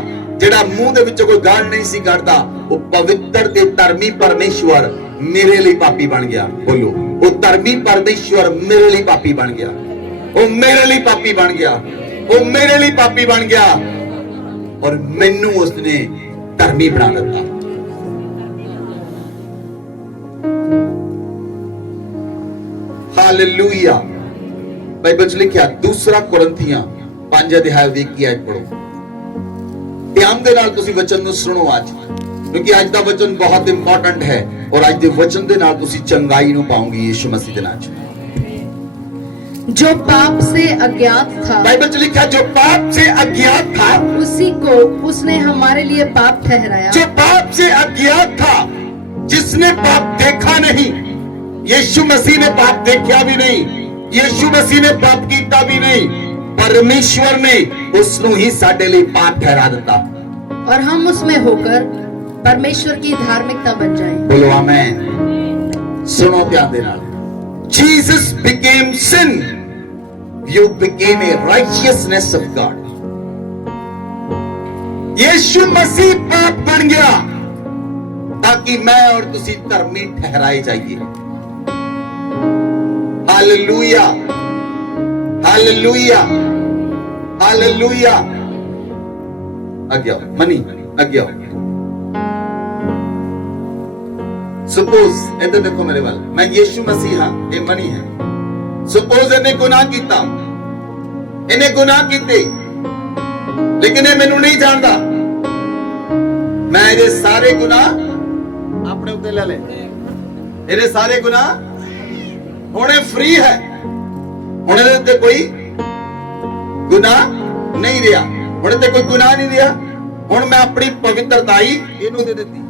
ਜਿਹੜਾ ਮੂੰਹ ਦੇ ਵਿੱਚੋਂ ਕੋਈ ਗਾਲ ਨਹੀਂ ਸੀ ਕੱਢਦਾ, ਉਹ ਪਵਿੱਤਰ ਤੇ ਧਰਮੀ ਪਰਮੇਸ਼ਵਰ ਮੇਰੇ ਲਈ ਪਾਪੀ ਬਣ ਗਿਆ। ਬੋਲੋ, ਉਹ ਧਰਮੀ ਪਰਮੇਸ਼ਵਰ ਮੇਰੇ ਲਈ ਪਾਪੀ ਬਣ ਗਿਆ, ਉਹ ਮੇਰੇ ਲਈ ਪਾਪੀ ਬਣ ਗਿਆ, ਉਹ ਮੇਰੇ ਲਈ ਪਾਪੀ ਬਣ ਗਿਆ, ਔਰ ਮੈਨੂੰ ਉਸਨੇ ਧਰਮੀ ਬਣਾ ਦਿੱਤਾ। ਹਾਲੇਲੂਇਆ। ਬਾਈਬਲ 'ਚ ਲਿਖਿਆ 2 ਕੁਰਿੰਥੀਆਂ 5 ਅਧਿਆਇ ਦੀ 21 ਆਇਤ ਪੜੋ। ਧਿਆਨ ਦੇ ਨਾਲ ਤੁਸੀਂ ਵਚਨ ਨੂੰ ਸੁਣੋ ਅੱਜ, ਕਿਉਂਕਿ ਅੱਜ ਦਾ ਵਚਨ ਬਹੁਤ ਇੰਪੋਰਟੈਂਟ ਹੈ, ਔਰ ਅੱਜ ਦੇ ਵਚਨ ਦੇ ਨਾਲ ਤੁਸੀਂ ਚੰਗਾਈ ਨੂੰ ਪਾਓਗੇ ਯੀਸ਼ੂ ਮਸੀਹ ਦੇ ਨਾਮ 'ਚ। जो पाप से अज्ञात था, बाइबल 'ਚ लिखा जो पाप से अज्ञात था, उसी को उसने हमारे लिए पाप ठहराया। जो पाप से अज्ञात था, जिसने पाप देखा नहीं, यीशु मसीह ने पाप देखा भी नहीं, यीशु मसीह ने पाप कीता भी नहीं, परमेश्वर ने उसनु ही साडे लिए पाप ठहरा दिता, और हम उसमें होकर परमेश्वर की धार्मिकता बन जाएं। बोलो आमेन। सुनो ध्यान दे नाल, Jesus became sin, you became a righteousness of God। यीशु मसीह पाप बन गया ताकि मैं और तुसी धर्मी ठहराए जाइए। Hallelujah, hallelujah, hallelujah. आगे आओ मनी, आगे आओ। सपोज इधर देखो मेरे वाल, मैं यीशु मसीह हाँ, ये मनी है। सपोज इन्हें गुनाह किया, इन्हें गुनाह किते, लेकिन ये मैनू नहीं जानता, मैं ये सारे गुनाह अपने उत्ते ले ले, ये सारे गुनाह होने फ्री है, होने देते कोई गुनाह नहीं रहा, होने ते कोई गुनाह नहीं रहा। हुण मैं अपनी पवित्रताई इनू दे देती,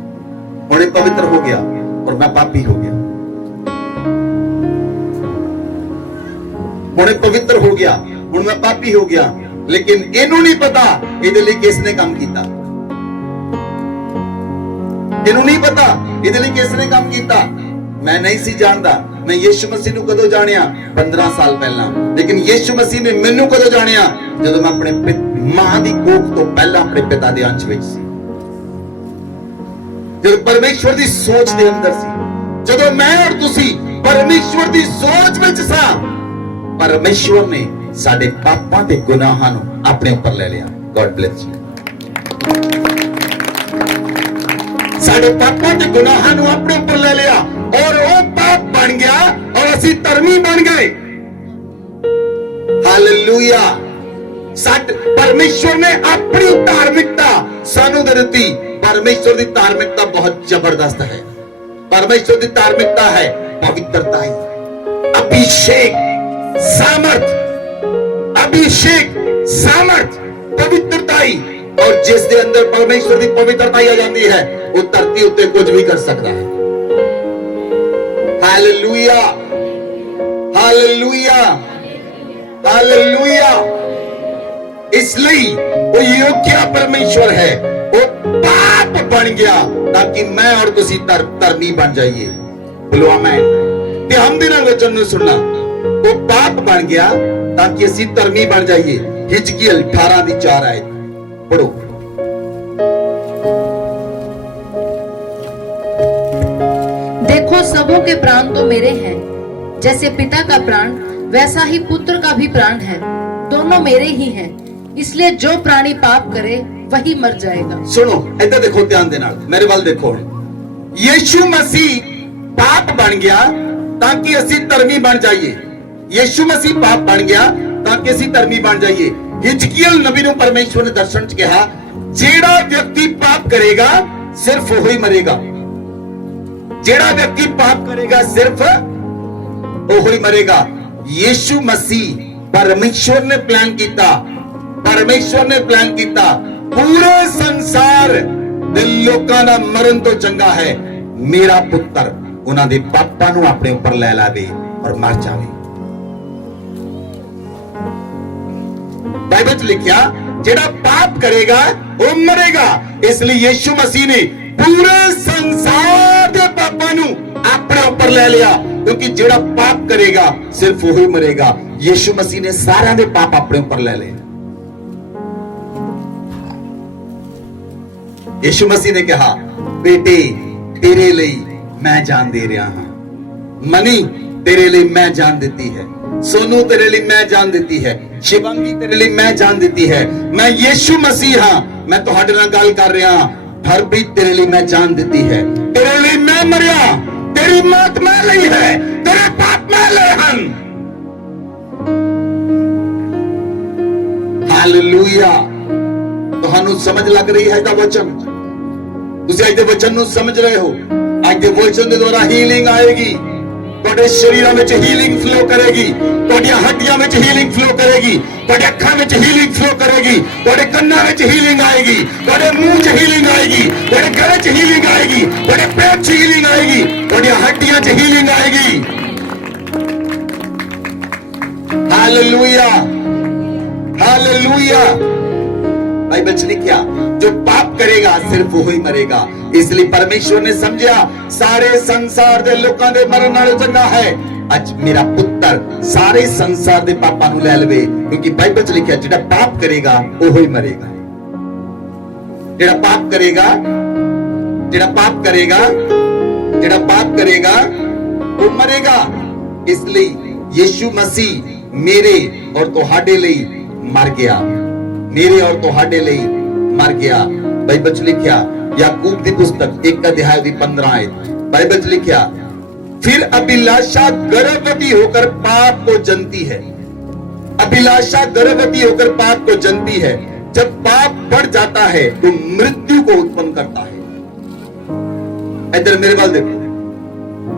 हुणे पवित्र हो गया और मैं पापी हो गया, हुणे पवित्र हो गया, हुण मैं पापी हो गया, लेकिन इनू नहीं पता इहदे लई किसने काम कीता, इनू नहीं पता इहदे लई किसने काम कीता। मैं नहीं सी जानदा, मैं यीशु मसीह नू कदों जानिया 15 साल पहला, लेकिन यीशु मसीह ने मैनू कदों जानिया जदों मैं अपने मां दी कोख तो पहला अपने पिता दे अंश विच सी, जब परमेश्वर दी सोच दे अंदर सी, जदों मैं और तुसी परमेश्वर दी सोच विच सा, परमेश्वर ने साडे पापां ते गुनाहां नू अपने ऊपर ले लिया। God bless you. साडे पापां ते गुनाहां नू अपने ऊपर ले लिया और वो पाप बन गया और असी धर्मी बन गए। हालेलुया। परमेश्वर ने अपनी धार्मिकता सानू दे दी। परमेश्वर की धार्मिकता बहुत जबरदस्त है। परमेश्वर की धार्मिकता है पवित्रता, अभिषेक, सामर्थ, अभिषेक, सामर्थ, पवित्रता, और जिस दे अंदर परमेश्वर की पवित्रता आ जाती है वो धरती उत्ते कुछ भी कर सकता है। Hallelujah, hallelujah, hallelujah. इसलिए वो योग्य परमेश्वर है, वो पाप बन गया ताकि मैं और तुसी धर्मी बन जाइए। बोलो आमीन। ध्यान देना वचन ਨੂੰ सुनना। वो पाप बन गया ताकि ਅਸੀਂ ਧਰਮੀ बन जाइए। हिजकियल 18 ਦੀ 4 आयत पढ़ो। देखो सबों के प्राण तो मेरे हैं, जैसे पिता का प्राण वैसा ही पुत्र का भी प्राण है, दोनों मेरे ही हैं, इसलिए जो प्राणी पाप करे वही मर जाएगा। सुनो इधर देखो ध्यान देना, मेरे वाल देखो। यीशु मसीह पाप बन गया ताकि ਅਸੀਂ ਧਰਮੀ बन जाइए। यीशु मसीह पाप बन गया ताकि ਅਸੀਂ ਧਰਮੀ बन जाइए। हिजकियल नबी ਨੂੰ परमेश्वर ने दर्शन ਚ ਕਿਹਾ ਜਿਹੜਾ ਵਿਅਕਤੀ ਪਾਪ ਕਰੇਗਾ ਸਿਰਫ ਉਹ ਹੀ ਮਰੇਗਾ। ਜਿਹੜਾ ਵਿਅਕਤੀ ਪਾਪ ਕਰੇਗਾ ਸਿਰਫ ਉਹ ਹੀ ਮਰੇਗਾ। यीशु मसीह परमेश्वर ने प्लान किया, परमेश्वर ने प्लान किया पूरे संसार ਦੇ ਲੋਕਾਂ ਦਾ ਮਰਨ ਤੋਂ ਚੰਗਾ ਹੈ ਮੇਰਾ ਪੁੱਤਰ ਉਹਨਾਂ ਦੇ ਪਾਪਾਂ ਨੂੰ ਆਪਣੇ ਉੱਪਰ ਲੈ ਲਾਵੇ ਔਰ ਮਰ ਜਾਵੇ। ਬਾਈਬਲ 'ਚ ਲਿਖਿਆ ਜਿਹੜਾ ਪਾਪ ਕਰੇਗਾ ਉਹ ਮਰੇਗਾ। ਇਸ ਲਈ ਯੀਸ਼ੂ ਮਸੀਹ ਨੇ ਪੂਰੇ ਸੰਸਾਰ ਦੇ ਪਾਪਾਂ ਨੂੰ ਆਪਣੇ ਉੱਪਰ ਲੈ ਲਿਆ ਕਿਉਂਕਿ ਜਿਹੜਾ ਪਾਪ ਕਰੇਗਾ ਸਿਰਫ ਉਹ ਹੀ ਮਰੇਗਾ। ਯੀਸ਼ੂ ਮਸੀਹ ਨੇ ਸਾਰਿਆਂ ਦੇ ਪਾਪ ਆਪਣੇ ਉੱਪਰ ਲੈ ਲਏ। यीशु मसीह ने कहा बेटे तेरे लिए मैं जान दे रहा हूं, मनी तेरे लिए मैं जान देती है, सोनू तेरे लिए मैं जान देती है, शिवांगी तेरे लिए मैं जान देती है। मैं यीशु मसीह हां, मैं तुहाडे नाल गल कर रहा हां। हरप्रीत तेरे लिए मैं जान देती है, तेरे लिए मैं मरिया, तेरी मौत मैं लई है, तेरे पाप मैं लए हन। हालेलुया। ਤੁਹਾਨੂੰ ਸਮਝ ਲੱਗ ਰਹੀ ਹੈ ਇਹਦਾ ਵਚਨ? ਤੁਸੀਂ ਅੱਜ ਦੇ ਵਚਨ ਨੂੰ ਸਮਝ ਰਹੇ ਹੋ? ਅੱਜ ਦੇ ਵਚਨ ਦੇ ਦੁਆਰਾ ਹੀਲਿੰਗ ਆਏਗੀ, ਤੁਹਾਡੇ ਸਰੀਰਾਂ ਵਿੱਚ ਹੀਲਿੰਗ ਫਲੋ ਕਰੇਗੀ, ਤੁਹਾਡੀਆਂ ਹੱਡੀਆਂ ਵਿੱਚ ਹੀਲਿੰਗ ਫਲੋ ਕਰੇਗੀ, ਤੁਹਾਡੇ ਅੱਖਾਂ ਵਿੱਚ ਹੀਲਿੰਗ ਫਲੋ ਕਰੇਗੀ, ਤੁਹਾਡੇ ਕੰਨਾਂ ਵਿੱਚ ਹੀਲਿੰਗ ਆਏਗੀ, ਤੁਹਾਡੇ ਮੂੰਹ 'ਚ ਹੀਲਿੰਗ ਆਏਗੀ, ਤੁਹਾਡੇ ਗਲੇ 'ਚ ਹੀਲਿੰਗ ਆਏਗੀ, ਤੁਹਾਡੇ ਪੇਟ 'ਚ ਹੀਲਿੰਗ ਆਏਗੀ, ਤੁਹਾਡੀਆਂ ਹੱਡੀਆਂ 'ਚ ਹੀਲਿੰਗ ਆਏਗੀ। ਹਾਲੇਲੂਇਆ, ਹਾਲੇਲੂया। बाइबल च लिखा जो पाप करेगा सिर्फ वो ही मरेगा। इसलिए परमेश्वर ने समझा सारे संसार दे लोकां दे मरन नालों चंगा है अज मेरा पुत्र सारे संसार दे पापां नूं ले लवे क्योंकि बाइबल च लिखा जिहड़ा पाप करेगा वो ही मरेगा। जिहड़ा पाप करेगा, जिहड़ा पाप करेगा, जिहड़ा पाप करेगा वो मरेगा। इसलिए यीशु मसीह मेरे और तुहाडे लई मर गया, मेरे और तुहाडे लिए मर गया। बाइबल च लिखा याकूब की पुस्तक 1 अध्याय की 15 आयत बाइबल च लिखा फिर अभिलाषा गर्भवती होकर पाप को जनती है। अभिलाषा गर्भवती होकर पाप को जनती है। जब पाप बढ़ जाता है तो मृत्यु को उत्पन्न करता है। इधर मेरे वाल देखो,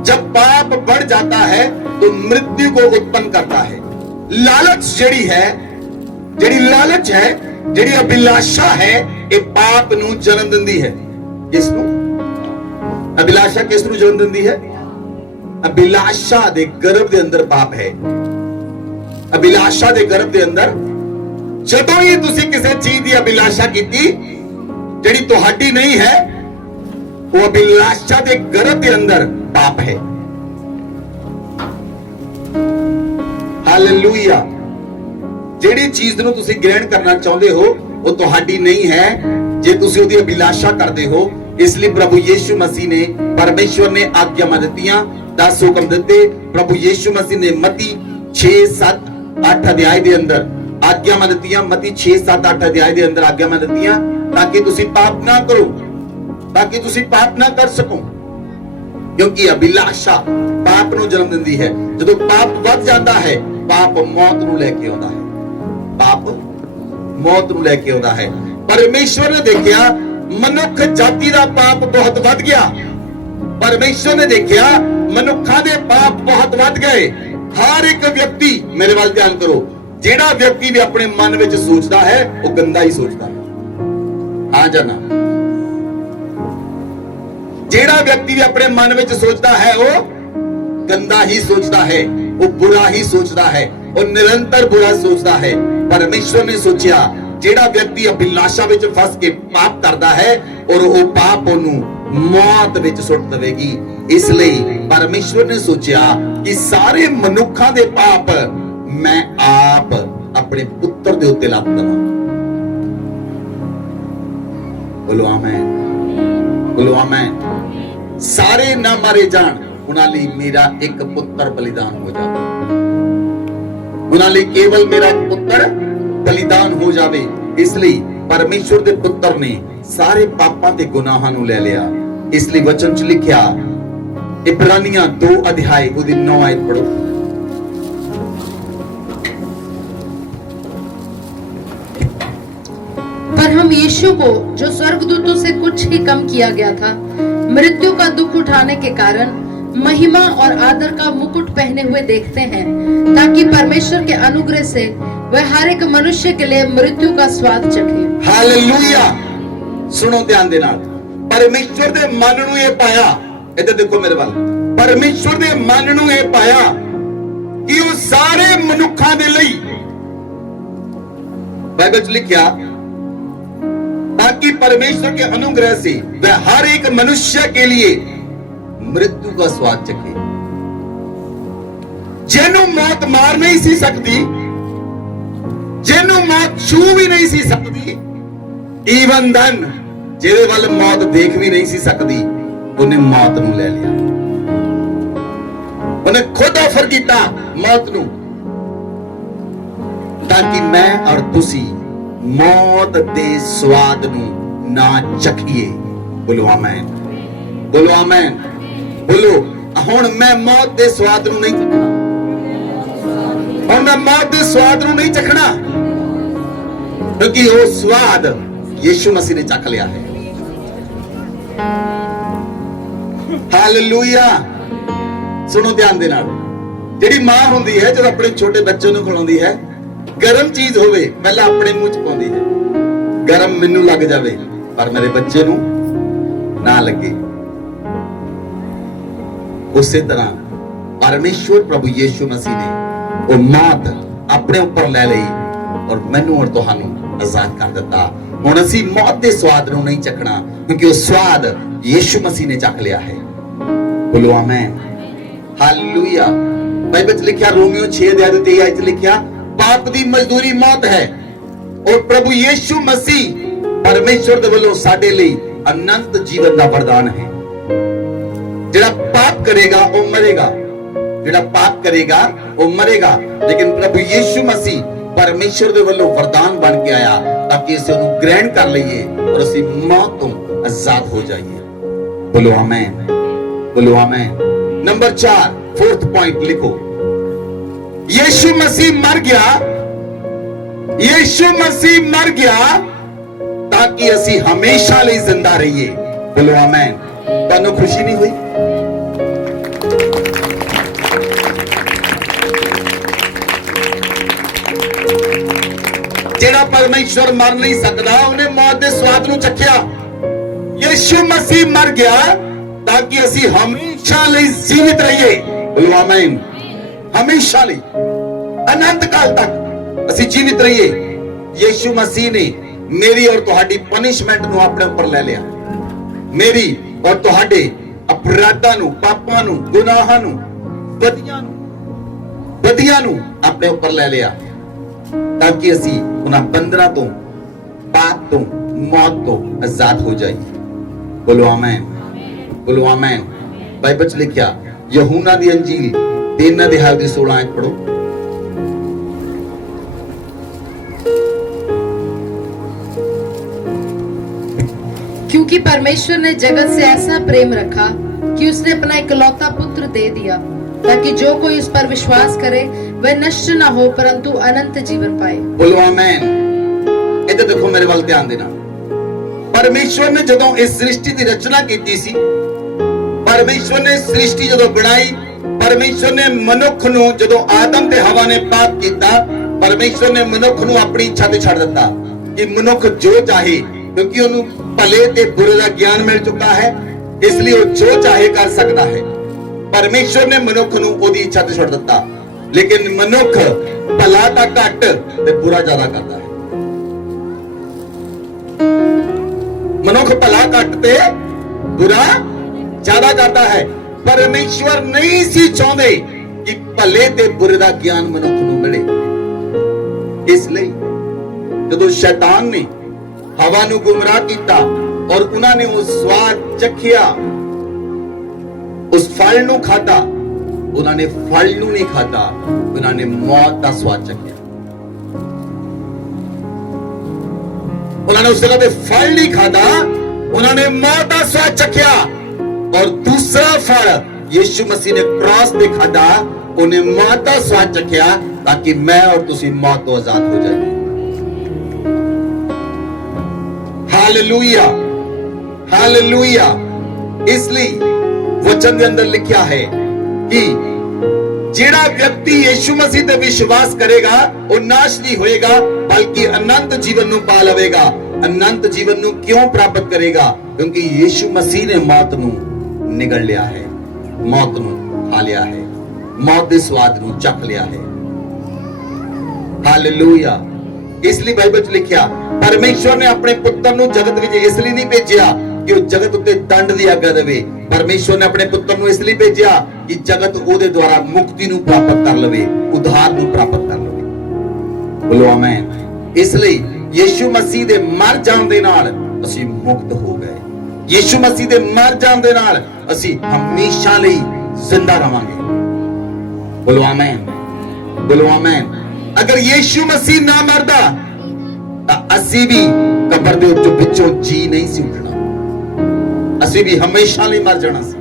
जब पाप बढ़ जाता है तो मृत्यु को उत्पन्न करता है। लालच जेड़ी है, ਜਿਹੜੀ ਲਾਲਚ ਹੈ, ਜਿਹੜੀ ਅਭਿਲਾਸ਼ਾ ਹੈ, ਇਹ ਪਾਪ ਨੂੰ ਜਨਮ ਦਿੰਦੀ ਹੈ। ਕਿਸ ਨੂੰ? ਅਭਿਲਾਸ਼ਾ ਕਿਸ ਨੂੰ ਜਨਮ ਦਿੰਦੀ ਹੈ? ਅਭਿਲਾਸ਼ਾ ਦੇ ਗਰਭ ਦੇ ਅੰਦਰ ਪਾਪ ਹੈ। ਅਭਿਲਾਸ਼ਾ ਦੇ ਗਰਭ ਦੇ ਅੰਦਰ ਜਦੋਂ ਹੀ ਤੁਸੀਂ ਕਿਸੇ ਚੀਜ਼ ਦੀ ਅਭਿਲਾਸ਼ਾ ਕੀਤੀ ਜਿਹੜੀ ਤੁਹਾਡੀ ਨਹੀਂ ਹੈ, ਉਹ ਅਭਿਲਾਸ਼ਾ ਦੇ ਗਰਭ ਦੇ ਅੰਦਰ ਪਾਪ ਹੈ। ਹਾਲੇਲੂਇਆ। ਜਿਹੜੀ ਚੀਜ਼ ਨੂੰ ਤੁਸੀਂ ਗ੍ਰਹਿਣ ਕਰਨਾ ਚਾਹੁੰਦੇ ਹੋ ਉਹ ਤੁਹਾਡੀ ਨਹੀਂ ਹੈ ਜੇ ਤੁਸੀਂ ਉਹਦੀ ਅਭਿਲਾਸ਼ਾ ਕਰਦੇ ਹੋ। ਇਸ ਲਈ ਪ੍ਰਭੂ ਯੀਸ਼ੂ ਮਸੀਹ ਨੇ ਪਰਮੇਸ਼ਵਰ ਨੇ ਆਗਿਆਵਾਂ ਦਿੱਤੀਆਂ, 10 ਹੁਕਮ ਦਿੱਤੇ। ਪ੍ਰਭੂ ਯੀਸ਼ੂ ਮਸੀਹ ਨੇ ਮਤੀ 6, 7, 8 ਅਧਿਆਇ ਦੇ ਅੰਦਰ ਆਗਿਆਵਾਂ ਦਿੱਤੀਆਂ। ਮਤੀ 6, 7, 8 ਅਧਿਆਇ ਦੇ ਅੰਦਰ ਆਗਿਆਵਾਂ ਦਿੱਤੀਆਂ ਤਾਂ ਕਿ ਤੁਸੀਂ ਪਾਪ ਨਾ ਕਰੋ, ਤਾਂ ਕਿ ਤੁਸੀਂ ਪਾਪ ਨਾ ਕਰ ਸਕੋ। ਕਿਉਂਕਿ ਅਭਿਲਾਸ਼ਾ ਪਾਪ ਨੂੰ ਜਨਮ ਦਿੰਦੀ ਹੈ। ਜਦੋਂ ਪਾਪ ਵੱਧ ਜਾਂਦਾ ਹੈ ਪਾਪ ਮੌਤ ਨੂੰ ਲੈ ਕੇ ਆਉਂਦਾ ਹੈ। पाप मौत ਨੂੰ ਲੈ ਕੇ ਆਉਂਦਾ ਹੈ। ਪਰਮੇਸ਼ਵਰ ਨੇ ਦੇਖਿਆ ਮਨੁੱਖ ਜਾਤੀ ਦਾ ਪਾਪ ਬਹੁਤ ਵੱਧ ਗਿਆ। ਪਰਮੇਸ਼ਵਰ ਨੇ ਦੇਖਿਆ ਮਨੁੱਖਾਂ ਦੇ ਪਾਪ ਬਹੁਤ ਵੱਧ ਗਏ। ਹਰ ਇੱਕ ਵਿਅਕਤੀ, ਮੇਰੇ ਵੱਲ ਧਿਆਨ ਕਰੋ, ਜਿਹੜਾ ਵਿਅਕਤੀ ਵੀ ਆਪਣੇ ਮਨ ਵਿੱਚ ਸੋਚਦਾ ਹੈ ਉਹ ਗੰਦਾ ਹੀ ਸੋਚਦਾ ਹੈ। ਹਾਂ ਜਾਂ ਨਾ? ਜਿਹੜਾ ਵਿਅਕਤੀ ਵੀ ਆਪਣੇ ਮਨ ਵਿੱਚ ਸੋਚਦਾ ਹੈ ਉਹ ਗੰਦਾ ਹੀ ਸੋਚਦਾ ਹੈ, ਉਹ ਬੁਰਾ ਹੀ ਸੋਚਦਾ ਹੈ, ਉਹ ਨਿਰੰਤਰ बुरा सोचता है। परमेश्वर ने सोचा जेड़ा व्यक्ति अभिलाषा विच फस के पाप करता है ਔਰ ਉਹ ਪਾਪ ਉਹਨੂੰ ਮੌਤ ਵਿੱਚ ਸੁੱਟ ਦੇਵੇਗੀ। ਇਸ ਲਈ ਪਰਮੇਸ਼ਵਰ ਨੇ ਸੋਚਿਆ ਕਿ ਸਾਰੇ ਮਨੁੱਖਾਂ ਦੇ ਪਾਪ ਮੈਂ ਆਪ ਆਪਣੇ ਪੁੱਤਰ ਦੇ ਉੱਤੇ ਲੱਦ ਦਵਾਂ। ਬੋਲੋ ਆਮੇਨ, ਬੋਲੋ ਆਮੇਨ। ਸਾਰੇ ਨਾ ਮਾਰੇ ਜਾਣ, ਉਹਨਾਂ ਲਈ ਮੇਰਾ ਇੱਕ ਪੁੱਤਰ ਬਲੀਦਾਨ ਹੋ ਜਾਵੇ। ਉਹਨਾਂ ਲਈ ਕੇਵਲ ਮੇਰਾ ਪੁੱਤਰ ਬਲੀਦਾਨ ਹੋ ਜਾਵੇ। ਇਸ ਲਈ ਪਰਮੇਸ਼ਵਰ ਦੇ ਪੁੱਤਰ ਨੇ ਸਾਰੇ ਪਾਪਾਂ ਤੇ ਗੁਨਾਹਾਂ ਨੂੰ ਲੈ ਲਿਆ। ਇਸ ਲਈ ਵਚਨ 'ਚ ਲਿਖਿਆ, ਇਬਰਾਨੀਆਂ 2 ਅਧਿਆਇ ਉਹਦੀ 9 ਆਇਤ ਪੜੋ। पर हम यीशु को, जो स्वर्गदूतों से कुछ ही कम किया गया था, मृत्यु का दुख उठाने के कारण महिमा और आदर का मुकुट पहने हुए देखते हैं, ताकि परमेश्वर के अनुग्रह से वह हर एक मनुष्य के लिए मृत्यु का स्वाद चखे। हालेलुया। सुनो ध्यान दे नाल, परमेश्वर दे मन ਨੂੰ ਇਹ ਪਾਇਆ, ਇੱਧਰ ਦੇਖੋ ਮੇਰੇ ਵੱਲ, ਪਰਮੇਸ਼ਵਰ ਦੇ ਮਨ ਨੂੰ ਇਹ ਪਾਇਆ ਕਿ ਉਹ ਸਾਰੇ ਮਨੁੱਖਾਂ ਦੇ ਲਈ, ਬਾਈਬਲ 'ਚ ਲਿਖਿਆ, ताकि परमेश्वर के अनुग्रह से वह हर एक मनुष्य के लिए मृत्यु का स्वाद चखे। जिन्हों मौत मार नहीं सी सकती, जिन्हों मौत छू भी नहीं सी सकती, इवन धन जेदे वाल मौत देख भी नहीं सी सकती, उन्हें मौत नूं ले लिया। उन्हें खुद ऑफर किया मौत नूं, ताकि मैं और तुसी मौत दे स्वाद नूं ना चखिए। बोलो आमेन, बोलो आमेन, बोलो। हुण मैं मौत दे स्वाद नूं नहीं चखना, हुण मैं मौत दे स्वाद नूं नहीं चखना, क्योंकि वो स्वाद यीशु मसीह ने चख लिया है। हालेलुया। सुनो ध्यान दे नाल, जेड़ी मां हुंदी है जद अपने छोटे बच्चे नूं खिलाउंदी है, गरम चीज होवे पहला अपने मुंह च पाउंदी है, गरम मैनू लग जावे पर मेरे बच्चे नू ना लगे। उसी तरह परमेश्वर प्रभु यीशु मसीह ने वो मौत अपने ऊपर ले ली और मैनू और तुहानू आजाद कर दिता। हुण असीं मौत दे स्वाद नू नहीं चखना, क्योंकि वो स्वाद यीशु मसीह ने चख लिया है। बोलो आमीन, हालेलुया। बाइबल च लिखिया, रोमियो 6 अध्याय 23 च लिखिया, पाप दी मजदूरी मौत है और प्रभु यीशु मसीह परमेश्वर दे वल्लों साडे लई अनंत जीवन दा वरदान है। जेड़ा पाप करेगा वो मरेगा, जेड़ा पाप करेगा वो मरेगा, लेकिन प्रभु यीशु मसीह परमेश्वर दे वल्लों वरदान बन के आया ताकि इसे उन्हें ग्रहण कर लईए और असी मौत तो आजाद हो जाइए। बोलो आमीन, बोलो आमीन। नंबर 4, 4th पॉइंट लिखो, यीशु मसीह मर गया, यीशु मसीह मर गया ताकि असी हमेशा लिए जिंदा रहिए। बोलो आमीन। तानू खुशी नहीं हुई? जेड़ा परमेश्वर मर नहीं सकता, उन्हें मौत के स्वाद नू चखिया। यीशु मसीह मर गया ताकि असी हमेशा लिए जीवित रहिए। बोलो आमीन। हमेशा लिए, अनंत काल तक असी जीवित रहिए। यीशु मसीह ने मेरी और तुहाडी पनिशमेंट नू अपने ऊपर ले लिया, मेरी और तुहाडे अपराधां नू, पापां नू, गुनाहां नू, बदियां नू अपने ऊपर ले लिया ताकि असी उन्हां बंधनां तो, पाप तो, मौत तो आजाद हो जाइए। बोलो आमीन, बोलो आमीन। बाइबल च लिखिया, यूहन्ना दी अंजील 3 अध्याय 16 आयत पढ़ो। क्योंकि परमेश्वर ने जगत से ऐसा प्रेम रखा कि उसने अपना इकलौता पुत्र दे दिया, ताकि जो कोई उस पर विश्वास करे वह नष्ट ना हो परंतु अनंत जीवन पाए। बोलो आमीन। इधर देखो, मेरे वाल ध्यान देना। परमेश्वर ने जदों इस सृष्टि की रचना की सी, परमेश्वर ने सृष्टि जदों बनाई, परमेश्वर ने मनुख नू जदों आदम ते हवा ने पाप किया, परमेश्वर ने मनुख नू अपनी इच्छा ते छड़ दिता कि मनुख जो चाहे, क्योंकि उन्हें भले ते बुरे का ज्ञान मिल चुका है, इसलिए वो जो चाहे कर सकता है। परमेश्वर ने मनुख नू ओदी इच्छा ते छोड़ दिता, लेकिन मनुख भला तां घट ते बुरा ज्यादा करता है। ਮਨੁੱਖ ਭਲਾ ਘੱਟ ਤੇ ਬੁਰਾ ਜ਼ਿਆਦਾ ਕਰਦਾ ਹੈ। ਪਰਮੇਸ਼ਵਰ ਨਹੀਂ ਸੀ ਚਾਹੁੰਦੇ ਕਿ ਭਲੇ ਤੇ ਬੁਰੇ ਦਾ ਗਿਆਨ ਮਨੁੱਖ ਨੂੰ ਮਿਲੇ। ਇਸ ਲਈ ਜਦੋਂ ਸ਼ੈਤਾਨ ਨੇ ਹਵਾ ਨੂੰ ਗੁੰਮਰਾਹ ਕੀਤਾ ਔਰ ਉਹਨਾਂ ਨੇ ਉਹ ਸਵਾਦ ਚੱਖਿਆ, ਉਸ ਫਲ ਨੂੰ ਖਾਧਾ, ਉਹਨਾਂ ਨੇ ਫਲ ਨੂੰ ਨਹੀਂ ਖਾਧਾ, ਉਹਨਾਂ ਨੇ ਮੌਤ ਦਾ ਸਵਾਦ ਚੱਖਿਆ। ਉਹਨਾਂ ਨੇ ਉਸ ਜਗ੍ਹਾ ਤੇ ਫਲ ਨਹੀਂ ਖਾਧਾ, ਉਹਨਾਂ ਨੇ ਮੌਤ ਦਾ ਸਵਾਦ ਚੱਖਿਆ। और दूसरा फल यीशु मसीह ने क्रॉस पे खाधा, उन्हें मौत का स्वाद चखिया ताकि मैं और तुसी मौत तो आजाद हो जाए। Hallelujah, hallelujah. इसलिए वचन के अंदर लिखा है कि जेड़ा व्यक्ति यीशु मसीह ते विश्वास करेगा वो नाश नहीं होएगा बल्कि अनंत जीवन नू पा लवेगा। अनंत जीवन नू क्यों प्राप्त करेगा? क्योंकि यीशु मसीह ने मौत नू निगल लिया है, मौत नू खा लिया है, मौत दे स्वाद नू चख लिया है। हालेलुया। इसलिए बाइबल च लिखिया परमेश्वर ने अपने पुत्र नू जगत विच इसलिए नहीं भेजिया कि वो जगत उत्ते दंड दी आज्ञा देवे। परमेश्वर ने अपने पुत्र नू इसलिए भेजिया कि जगत ओदे द्वारा मुक्ति नू प्राप्त कर लवे, उद्धार नू प्राप्त कर लवे। बोलो आमीन। इसलिए यीशु मसीह दे मर जाण दे नाल असीं मुक्त हो गए। यीशु मसीह दे मर जाण दे नाल असीं हमेशा लई जिंदा रहांगे। बोलो आमीन, बोलो आमीन। अगर यीशु मसीह ना मरदा तां असीं भी कब्र दे विचों जी नहीं सी उठना, असीं भी हमेशा लई मर जाना सी।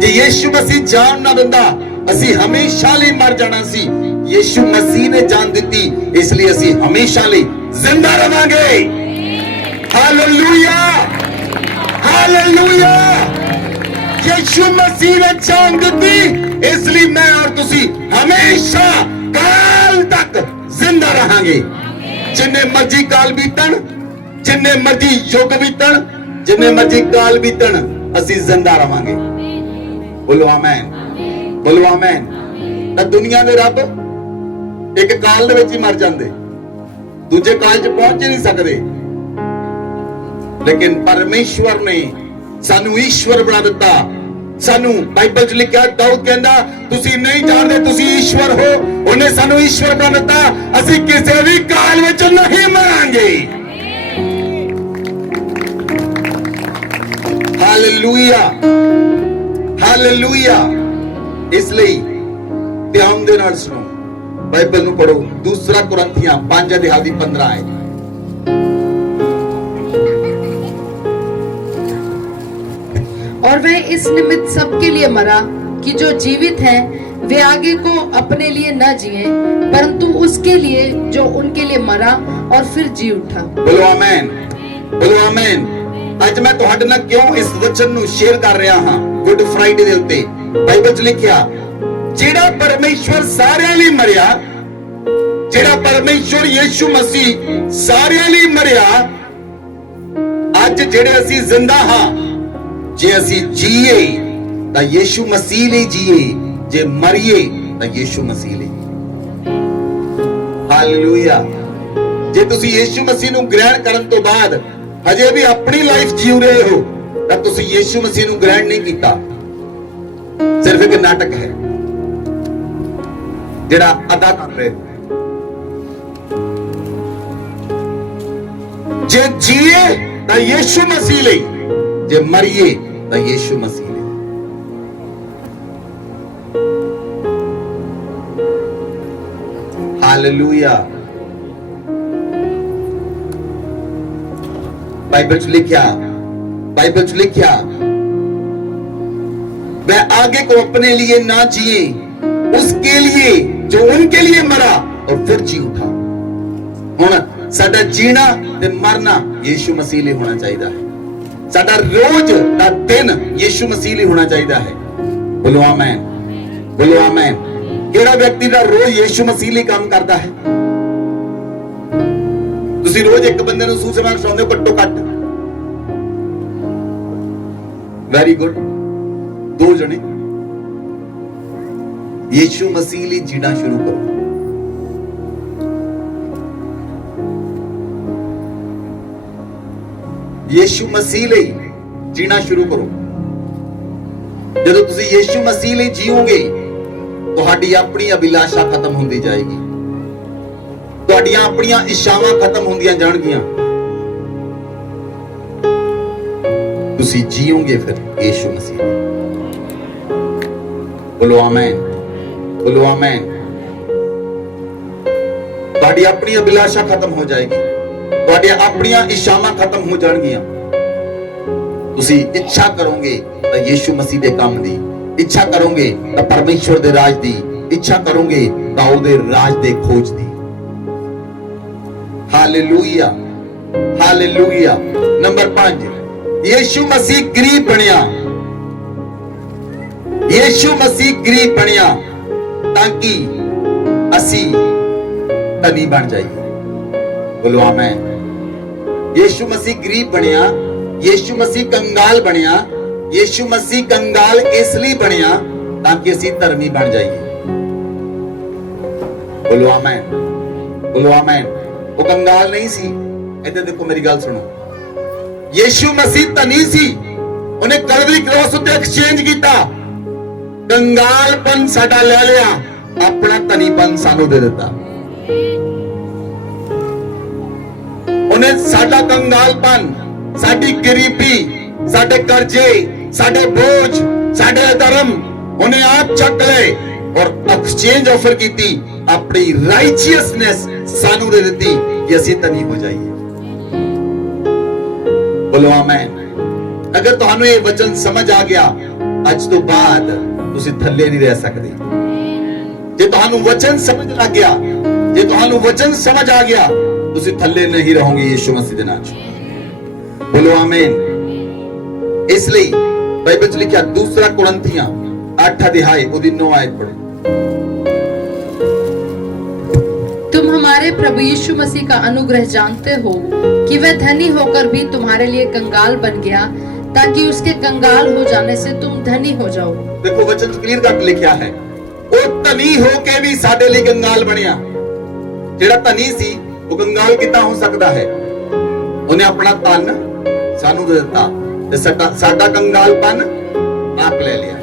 जे यीशु मसीह जान ना दिंदा असीं हमेशा लई मर जाना सी। यीशु मसीह ने जान दित्ती इसलिए असीं हमेशा लई जिंदा रहांगे। Hallelujah, hallelujah. यीशु मसीह ने जान दी इसलिए मैं और तुसी हमेशा काल तक जिंदा रहांगे। जिन्ने मर्जी काल बीतन, जिन्ने मर्जी युग बीतन, जिन्ने मर्जी काल बीतन असी जिंदा रहांगे। बोलो आमीन, बोलो आमीन। तां दुनिया दे रब एक काल दे विच ही मर जांदे, दूजे काल च पहुंच नहीं सकदे। लेकिन परमेश्वर ने सानू ईश्वर बना दिता। सानू बाइबल च लिखा दाऊद कहंदा तुसी नहीं जानदे तुसी ईश्वर हो। उन्हें सानू ईश्वर बना दिता, असी किसी भी काल विच नहीं मरांगे। Hallelujah, hallelujah. इसलिए ध्यान दे नाल सुनो, बाइबल नू पढ़ो। दूसरा कुरंथियां 5 अध्याय दी 15 आयत। और वह इस निमित्त सबके लिए मरा कि जो जीवित हैं वे आगे को अपने लिए न जिए परंतु उसके लिए जो उनके लिए मरा और फिर जी उठा। बोलो आमीन, बोलो आमीन। आज मैं तुहाडे नाल क्यों इस वचन नू शेयर कर रहा हां गुड फ्राइडे दे उत्ते। बाइबल च लिखिया जेड़ा परमेश्वर सारिਆਂ ਲਈ मरिया, जेड़ा परमेश्वर यीशु मसीह सारिਆਂ ਲਈ मरिया, ਅੱਜ ਜਿਹੜੇ ਅਸੀਂ ਜ਼ਿੰਦਾ ਹਾਂ, जे असी जीए तां यीशु मसीह ਲਈ जीए, जे मरिए तां यीशु मसीह ਲਈ। हालेलुया। जे तुसी यीशु मसीह ਨੂੰ ग्रहण ਕਰਨ ਤੋਂ ਬਾਅਦ ਹਜੇ ਵੀ ਆਪਣੀ ਲਾਈਫ ਜੀਉ ਰਹੇ ਹੋ ਤਾਂ ਤੁਸੀਂ ਯੀਸ਼ु ਮਸੀਹ ਨੂੰ ग्रहण नहीं ਕੀਤਾ, ਸਿਰਫ ਇੱਕ ਨਾਟਕ ਹੈ ਜਿਹੜਾ ਅਦਾ ਕਰ ਰਹੇ ਹੋ। जे जीए तां यीशु मसीह ਲਈ, जे मरिए तां यीशु मसीह ਲਈ। हालेलुया। बाइबल च लिखा, बाइबल च लिखा वह आगे को अपने लिए ना जिए, उसके लिए जो उनके लिए मरा और फिर जी उठा। हुण साडा जीना ते मरना यीशु मसीह ਲਈ होना चाहिए है। साडा रोज दा दिन यीशु मसीह ਲਈ होना चाहिए है। बोलो आमीन, बोलो आमीन। केड़ा व्यक्ति दा रोज यीशु मसीह ਲਈ काम करता है? तुसी रोज एक बंदे ਨੂੰ सुसमाचार सुनाਉਂਦੇ ਹੋ ਘੱਟੋ ਘੱਟ? Very good. 2 जने यीशु मसीह ਲਈ जीना शुरू करो। ਯੀਸ਼ੂ ਮਸੀਹ ਲਈ ਜੀਣਾ ਸ਼ੁਰੂ ਕਰੋ। ਜਦੋਂ ਤੁਸੀਂ ਯੀਸ਼ੂ ਮਸੀਹ ਲਈ ਜੀਓਗੇ, ਤੁਹਾਡੀ ਆਪਣੀ ਅਭਿਲਾਸ਼ਾ ਖਤਮ ਹੁੰਦੀ ਜਾਏਗੀ, ਤੁਹਾਡੀਆਂ ਆਪਣੀਆਂ ਇੱਛਾਵਾਂ ਖਤਮ ਹੁੰਦੀਆਂ ਜਾਣਗੀਆਂ। ਤੁਸੀਂ ਜੀਓਗੇ ਫਿਰ ਯੀਸ਼ੂ ਮਸੀਹ। ਬੋਲੋ ਆਮੇਨ, ਬੋਲੋ ਆਮੇਨ। ਤੁਹਾਡੀ ਆਪਣੀ ਅਭਿਲਾਸ਼ਾ ਖਤਮ ਹੋ ਜਾਏਗੀ, ਤੁਹਾਡੀਆਂ ਆਪਣੀਆਂ ਇੱਛਾਵਾਂ ਖਤਮ ਹੋ ਜਾਣਗੀਆਂ। ਤੁਸੀਂ ਇੱਛਾ ਕਰੋਗੇ ਤਾਂ ਯੀਸ਼ੂ ਮਸੀਹ ਦੇ ਕੰਮ ਦੀ, ਇੱਛਾ ਕਰੋਗੇ ਤਾਂ ਪਰਮੇਸ਼ਵਰ ਦੇ ਰਾਜ ਦੀ, ਇੱਛਾ ਕਰੋਗੇ ਤਾਂ ਉਹਦੇ ਰਾਜ ਦੇ ਖੋਜ ਦੀ। Hallelujah, hallelujah. ਨੰਬਰ 5, ਯੀਸ਼ੂ ਮਸੀਹ ਗਰੀਬ ਬਣਿਆ। ਯੀਸ਼ੂ ਮਸੀਹ ਗਰੀਬ ਬਣਿਆ ਤਾਂ ਕਿ ਅਸੀਂ ਧਨੀ ਬਣ ਜਾਈਏ। ਬੋਲੋ ਆਮੇਨ। ਯੀਸ਼ੂ ਮਸੀਹ ਗਰੀਬ ਬਣਿਆ, ਯੀਸ਼ੂ ਮਸੀਹ ਕੰਗਾਲ ਬਣਿਆ। ਯੀਸ਼ੂ ਮਸੀਹ ਕੰਗਾਲ ਇਸ ਲਈ ਬਣਿਆ ਤਾਂ ਕਿ ਅਸੀਂ ਧਰਮੀ ਬਣ ਜਾਈਏ। ਬੋਲੋ ਆਮੇਨ, ਬੋਲੋ ਆਮੇਨ। ਉਹ ਕੰਗਾਲ ਨਹੀਂ ਸੀ। ਇੱਧਰ ਦੇਖੋ, ਮੇਰੀ ਗੱਲ ਸੁਣੋ। ਯੀਸ਼ੂ ਮਸੀਹ ਧਨੀ ਸੀ, ਉਹਨੇ ਕਲਵਰੀ ਕ੍ਰੋਸ ਉੱਤੇ ਐਕਸਚੇਂਜ ਕੀਤਾ। ਕੰਗਾਲਪਨ ਸਾਡਾ ਲੈ ਲਿਆ, ਆਪਣਾ ਧਨੀਪਨ ਸਾਨੂੰ ਦੇ ਦਿੱਤਾ। ਉਹਨੇ ਸਾਡਾ ਕੰਗਾਲਪਨ, ਸਾਡੀ ਗਰੀਬੀ, ਸਾਡੇ ਕਰਜ਼ੇ, ਸਾਡੇ ਬੋਝ, ਸਾਡੇ ਅਧਰਮ ਉਹਨੇ ਆਪ ਚੱਕ ਲਏ ਔਰ ਐਕਸਚੇਂਜ ਆਫਰ ਕੀਤੀ, ਆਪਣੀ ਰਾਈਚੀਅਸਨੈਸ ਸਾਨੂੰ ਦੇ ਦਿੱਤੀ ਕਿ ਅਸੀਂ ਧਨੀ ਹੋ ਜਾਈਏ। ਬੋਲੋ ਆਮੇਨ। ਅਗਰ ਤੁਹਾਨੂੰ ਇਹ ਵਚਨ ਸਮਝ ਆ ਗਿਆ, ਅੱਜ ਤੋਂ ਬਾਅਦ ਤੁਸੀਂ ਥੱਲੇ ਨਹੀਂ ਰਹਿ ਸਕਦੇ। ਜੇ ਤੁਹਾਨੂੰ ਵਚਨ ਸਮਝ ਲੱਗ ਗਿਆ, ਜੇ ਤੁਹਾਨੂੰ ਵਚਨ ਸਮਝ ਆ ਗਿਆ, ਤੁਸੀਂ ਥੱਲੇ ਨਹੀਂ ਰਹੋਗੇ ਯੀਸ਼ੂ ਮਸੀਹ ਦੇ ਨਾਮ 'ਚ। ਬੋਲੋ ਆਮੇਨ। ਇਸ ਲਈ ਬਾਈਬਲ 'ਚ ਲਿਖਿਆ 2 ਕੁਰਿੰਥੀਆਂ 8 अध्याय ਉਹਦੀ 9 आयत पढ़ो। तुम हमारे प्रभु यीशु मसीह का अनुग्रह जानते हो कि वह धनी होकर भी तुम्हारे लिए कंगाल बन गया ताकि उसके कंगाल हो जाने से तुम धनी हो जाओ। देखो वचन क्लियर कर लिखा है, ਉਹ ਧਨੀ ਹੋ ਕੇ ਵੀ ਸਾਡੇ ਲਈ ਕੰਗਾਲ ਬਣਿਆ। ਜਿਹੜਾ ਧਨੀ ਸੀ ਉਹ ਕੰਗਾਲ ਕਿੱਦਾਂ ਹੋ ਸਕਦਾ ਹੈ? ਉਹਨੇ ਆਪਣਾ ਧਨ ਸਾਨੂੰ ਦੇ ਦਿੱਤਾ ਤੇ ਸਾਡਾ ਕੰਗਾਲਪਨ ਆਪ ਲੈ ਲਿਆ।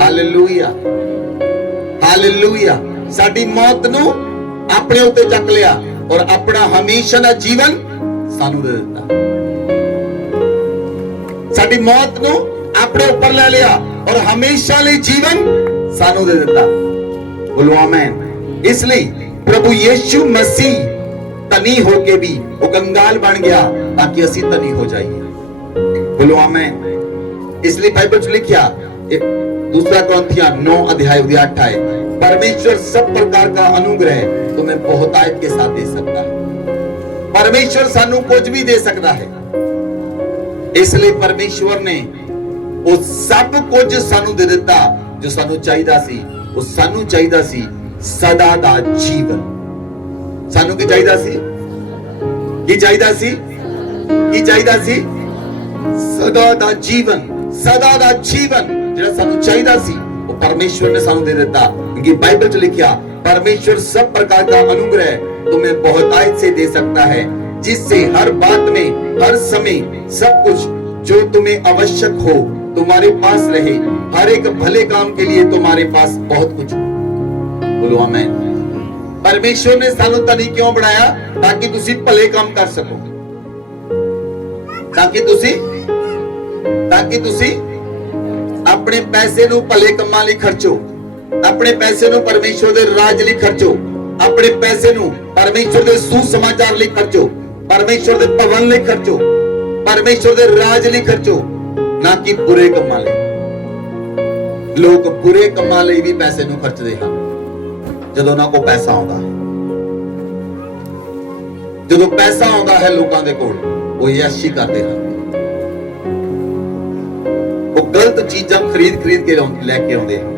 Hallelujah, hallelujah. ਸਾਡੀ ਮੌਤ ਨੂੰ ਆਪਣੇ ਉੱਤੇ ਚੱਕ ਲਿਆ ਔਰ ਆਪਣਾ ਹਮੇਸ਼ਾ ਦਾ ਜੀਵਨ ਸਾਨੂੰ ਦੇ ਦਿੱਤਾ। ਸਾਡੀ ਮੌਤ ਨੂੰ ਆਪਣੇ ਉੱਪਰ ਲੈ ਲਿਆ ਔਰ ਹਮੇਸ਼ਾ ਲਈ ਜੀਵਨ ਸਾਨੂੰ ਦੇ ਦਿੱਤਾ। ਬੋਲੋ ਆਮੇਨ। ਇਸ ਲਈ ਪ੍ਰਭੂ ਯੀਸ਼ੂ ਮਸੀਹ ਧਨੀ ਹੋ ਕੇ ਵੀ ਉਹ ਕੰਗਾਲ ਬਣ ਗਿਆ ਤਾਂ ਕਿ ਅਸੀਂ ਧਨੀ ਹੋ ਜਾਈਏ। बोलो आमेन। इसलिए बाइबल में लिखा 2 कुरिन्थियों 9 अध्याय 8 है, परमेश्वर सब प्रकार का अनुग्रह तुम्हें बहुतायत के साथ दे सकता है। परमेश्वर सानू कुछ भी दे सकता है। इसलिए परमेश्वर ने वो सब कुछ सानू दे दिता जो सानू चाहिदा सी। वो सानू चाहिदा सी सदा दा जीवन। सानू की चाहिदा सी? की चाहिदा सी? की चाहिदा सी? सदा दा जीवन। सदा दा जीवन ਜਿਹੜਾ ਸਾਨੂੰ ਚਾਹੀਦਾ ਸੀ ਉਹ परमेश्वर ने सानू दे देता। क्योंकि बाइबल में लिखा परमेश्वर सब प्रकार का अनुग्रह तुम्हें बहुतायत से दे सकता है, जिससे हर बात में हर समय सब कुछ जो तुम्हें आवश्यक हो तुम्हारे पास रहे, हर एक भले काम के लिए तुम्हारे पास बहुत कुछ हो। बोलो आमीन। परमेश्वर ने सानू धनी क्यों बनाया? ताकि तुसी भले काम कर सको, ताकि तुसी अपने पैसे ਨੂੰ ਭਲੇ ਕੰਮਾਂ ਲਈ ਖਰਚੋ, ਆਪਣੇ ਪੈਸੇ ਨੂੰ ਪਰਮੇਸ਼ਵਰ ਦੇ ਰਾਜ ਲਈ ਖਰਚੋ, ਆਪਣੇ ਪੈਸੇ ਨੂੰ ਪਰਮੇਸ਼ਵਰ ਦੇ ਸੁਸਮਾਚਾਰ ਲਈ ਖਰਚੋ, ਪਰਮੇਸ਼ਵਰ ਦੇ ਭਵਨ ਲਈ ਖਰਚੋ, ਪਰਮੇਸ਼ਵਰ ਦੇ ਰਾਜ ਲਈ ਖਰਚੋ, ਨਾ ਕਿ ਬੁਰੇ ਕੰਮਾਂ ਲਈ। ਲੋਕ ਬੁਰੇ ਕੰਮਾਂ ਲਈ ਵੀ ਪੈਸੇ ਨੂੰ ਖਰਚਦੇ ਹਨ। ਜਦੋਂ ਉਹਨਾਂ ਕੋਲ ਪੈਸਾ ਆਉਂਦਾ ਹੈ, ਜਦੋਂ ਪੈਸਾ ਆਉਂਦਾ ਹੈ ਲੋਕਾਂ ਦੇ ਕੋਲ, ਉਹ ਯਾਸ਼ੀ ਕਰਦੇ ਹਨ। गलत चीजां खरीद के लेके आउंदे हैं,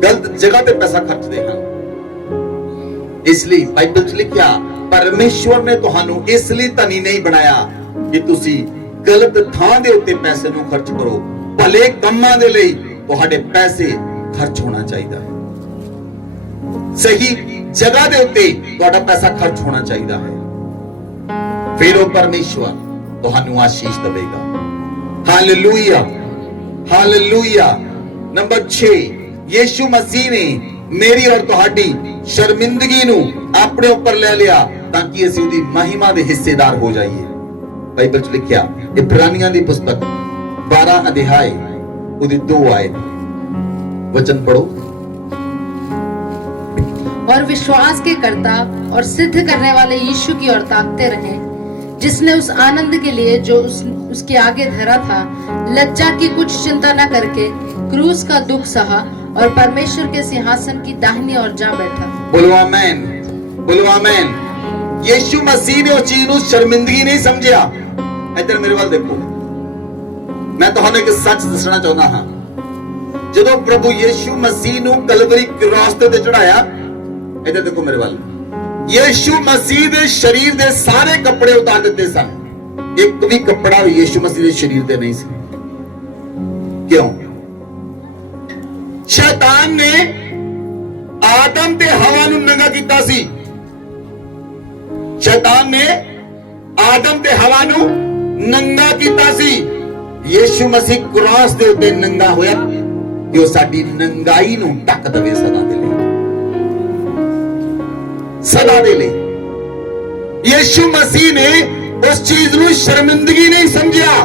गलत जगह पे पैसा खर्चते हैं। इसलिए बाइबल च लिखा परमेश्वर ने तुहानू इसलिए धनी नहीं बनाया कि तुसी गलत थां दे उत्ते पैसे नू खर्च करो। भले कामां दे लई तुहाडे पैसे खर्च होना चाहिए है। सही जगह दे उत्ते तुहाडा पैसा खर्च होना चाहिए है। ਫਿਰ ਉਹ ਪਰਮੇਸ਼ਵਰ ਤੁਹਾਨੂੰ ਆਸ਼ੀਸ਼ ਦੇਵੇਗਾ। Hallelujah, hallelujah. ਨੰਬਰ 6, ਯੀਸ਼ੂ ਮਸੀਹ ਨੇ ਮੇਰੀ ਔਰ ਤੁਹਾਡੀ ਸ਼ਰਮਿੰਦਗੀ ਨੂੰ ਆਪਣੇ ਉੱਪਰ ਲੈ ਲਿਆ ਤਾਂ ਕਿ ਅਸੀਂ ਉਹਦੀ ਮਹਿਮਾ ਦੇ ਹਿੱਸੇਦਾਰ ਹੋ ਜਾਈਏ। ਬਾਈਬਲ 'ਚ ਲਿਖਿਆ, ਇਬਰਾਨੀਆਂ ਦੀ ਪੁਸਤਕ 12 ਅਧਿਆਇ ਉਹਦੀ 2 ਆਇਤ, वचन पढ़ो। और विश्वास के कर्ता और सिद्ध करने वाले यीशु की ओर ताकते रहे, जिसने उस आनंद के लिए जो उसके आगे धरा था लज्जा की कुछ चिंता न करके क्रूस का दुख सहा और परमेश्वर के सिंहासन की दाहिनी ओर जा बैठा। बोलो आमेन, बोलो आमेन। यीशु मसीह ने उस चीज ਨੂੰ ਸ਼ਰਮਿੰਦਗੀ ਨਹੀਂ ਸਮਝਿਆ। ਇੱਧਰ ਮੇਰੇ ਵੱਲ ਦੇਖੋ, ਮੈਂ ਤੁਹਾਨੂੰ ਇੱਕ ਸੱਚ ਦੱਸਣਾ ਚਾਹੁੰਦਾ ਹਾਂ। ਜਦੋਂ ਪ੍ਰਭੂ ਯੀਸ਼ੂ ਮਸੀਹ ਨੂੰ ਕਲਵਰੀ ਕ੍ਰਾਸ ਤੇ ਚੜਾਇਆ, ਇੱਧਰ ਦੇਖੋ ਮੇਰੇ ਵੱਲ, ਯੀਸ਼ੂ ਮਸੀਹ ਦੇ ਸਰੀਰ ਦੇ ਸਾਰੇ ਕੱਪੜੇ ਉਤਾਰ ਦਿੱਤੇ ਸਨ। ਇੱਕ ਵੀ ਕੱਪੜਾ ਯੀਸ਼ੂ ਮਸੀਹ ਦੇ ਸਰੀਰ ਤੇ ਨਹੀਂ ਸੀ। ਕਿਉਂ? ਸ਼ੈਤਾਨ ਨੇ ਆਦਮ ਤੇ ਹਵਾ ਨੂੰ ਨੰਗਾ ਕੀਤਾ ਸੀ। ਸ਼ੈਤਾਨ ਨੇ ਆਦਮ ਤੇ ਹਵਾ ਨੂੰ ਨੰਗਾ ਕੀਤਾ ਸੀ। ਯੀਸ਼ੂ ਮਸੀਹ ਕ੍ਰਾਸ ਦੇ ਉੱਤੇ ਨੰਗਾ ਹੋਇਆ ਕਿ ਉਹ ਸਾਡੀ ਨੰਗਾਈ ਨੂੰ ਢੱਕ ਦੇਵੇ ਸਦਾ ਦੇ ਲਈ, ਸਦਾ ਦੇ ਲਈ। ਯੀਸ਼ੂ ਮਸੀਹ ਨੇ ਉਸ ਚੀਜ਼ ਨੂੰ ਸ਼ਰਮਿੰਦਗੀ ਨਹੀਂ ਸਮਝਿਆ,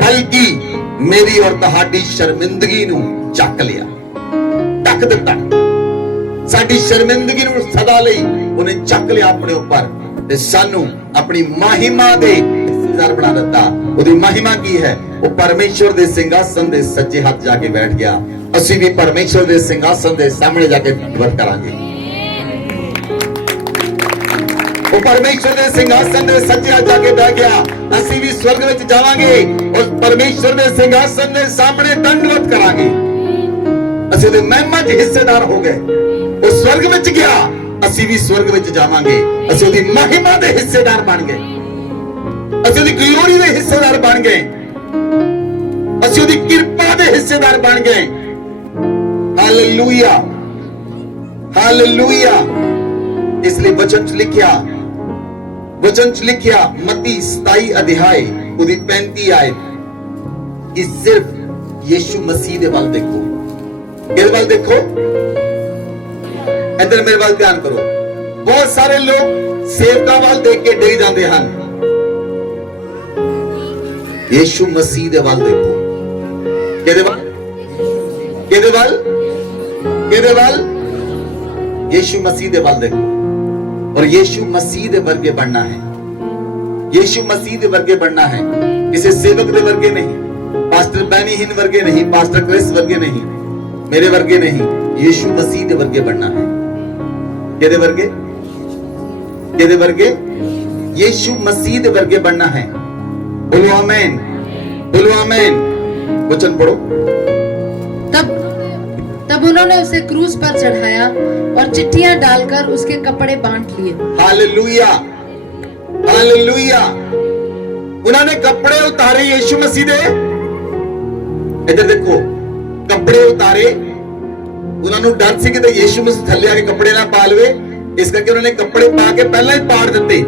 ਬਲਕਿ ਮੇਰੀ ਔਰ ਤੁਹਾਡੀ ਸ਼ਰਮਿੰਦਗੀ ਨੂੰ ਚੱਕ ਲਿਆ, ਢੱਕ ਦਿੱਤਾ। ਸਾਡੀ ਸ਼ਰਮਿੰਦਗੀ ਨੂੰ ਸਦਾ ਲਈ ਉਹਨੇ ਚੱਕ ਲਿਆ ਆਪਣੇ ਉੱਪਰ ਤੇ ਸਾਨੂੰ ਆਪਣੀ ਮਹਿਮਾ ਦੇ ਹਿੱਸੇਦਾਰ ਬਣਾ ਦਿੱਤਾ। ਉਹਦੀ ਮਹਿਮਾ ਕੀ ਹੈ? ਉਹ ਪਰਮੇਸ਼ਵਰ ਦੇ ਸਿੰਘਾਸਨ ਦੇ ਸੱਜੇ ਹੱਥ ਜਾ ਕੇ ਬੈਠ ਗਿਆ। ਅਸੀਂ ਵੀ ਪਰਮੇਸ਼ਵਰ ਦੇ ਸਿੰਘਾਸਨ ਦੇ ਸਾਹਮਣੇ ਜਾ ਕੇ ਦੰਡਵਤ ਕਰਾਂਗੇ। ਉਹ ਪਰਮੇਸ਼ਵਰ ਦੇ ਸਿੰਘਾਸਨ ਦੇ ਸੱਜੇ ਹੱਥ ਜਾ ਕੇ ਬੈਠ ਗਿਆ। ਅਸੀਂ ਵੀ ਸਵਰਗ ਵਿੱਚ ਜਾਵਾਂਗੇ ਔਰ ਪਰਮੇਸ਼ਵਰ ਦੇ ਸਿੰਘਾਸਨ ਦੇ ਸਾਹਮਣੇ ਦੰਡਵਤ ਕਰਾਂਗੇ। ਅਸੀਂ ਉਹਦੇ ਮਹਿਮਾ ਦੇ ਹਿੱਸੇਦਾਰ ਹੋ ਗਏ। ਉਹ ਸਵਰਗ ਵਿੱਚ ਗਿਆ, ਅਸੀਂ ਵੀ ਸਵਰਗ ਵਿੱਚ ਜਾਵਾਂਗੇ। ਅਸੀਂ ਉਹਦੀ ਮਹਿਮਾ ਦੇ ਹਿੱਸੇਦਾਰ ਬਣ ਗਏ। ਅਸੀਂ ਉਹਦੀ ਗਲੋਰੀ ਦੇ ਹਿੱਸੇਦਾਰ ਬਣ ਗਏ। ਅਸੀਂ ਉਹਦੀ ਕਿਰਪਾ ਦੇ ਹਿੱਸੇਦਾਰ ਬਣ ਗਏ। Hallelujah, hallelujah. ਇਸ ਲਈ ਵਚਨ 'ਚ ਲਿਖਿਆ ਮਤੀ 27 ਅਧਿਆਇ ਉਹਦੀ 35 ਆਇਤ ਕਿ ਸਿਰਫ ਯੀਸ਼ੂ ਮਸੀਹ ਦੇ ਵੱਲ ਦੇਖੋ। ਕਿਹਦੇ ਵੱਲ ਦੇਖੋ? ਇੱਧਰ ਮੇਰੇ ਵੱਲ ਧਿਆਨ ਕਰੋ। ਬਹੁਤ ਸਾਰੇ ਲੋਕ ਸੇਵਕਾਂ ਵੱਲ ਦੇਖ ਕੇ ਡਰ ਜਾਂਦੇ ਹਨ। ਯੀਸ਼ੂ ਮਸੀਹ ਦੇ ਵੱਲ ਦੇਖੋ। ਕਿਹਦੇ ਵੱਲ? ਕਿਹਦੇ ਵੱਲ? ਕਿਹਦੇ ਵੱਲ? ਯੀਸ਼ੂ ਮਸੀਹ ਦੇ ਵੱਲ ਦੇਖੋ। और यीशु मसीह दे वर्गे बनना है। यीशु मसीह दे वर्गे बनना है, किसी सेवक दे वर्गे नहीं, पास्टर बैनी हिन वर्गे नहीं, पास्टर क्रिस वर्गे नहीं, मेरे वर्गे नहीं। यीशु मसीह दे वर्गे बनना है। केदे वर्गे? केदे वर्गे? यीशु मसीह दे वर्गे बनना है। बोलो आमीन, बोलो आमीन। वचन पढ़ो। तब उन्होंने उसे क्रूस पर चढ़ाया और चिट्ठियां डालकर उसके कपड़े बांट लिए। Hallelujah, hallelujah. उन्होंने कपड़े उतारे यीशु मसीह दे। इधर देखो, कपड़े उतारे। उन्होंने डर सी कि यीशु मसीह थल्ले आके कपड़े ना पा लवे, इस करके उन्होंने कपड़े पा के पहले ही पाड़ दिते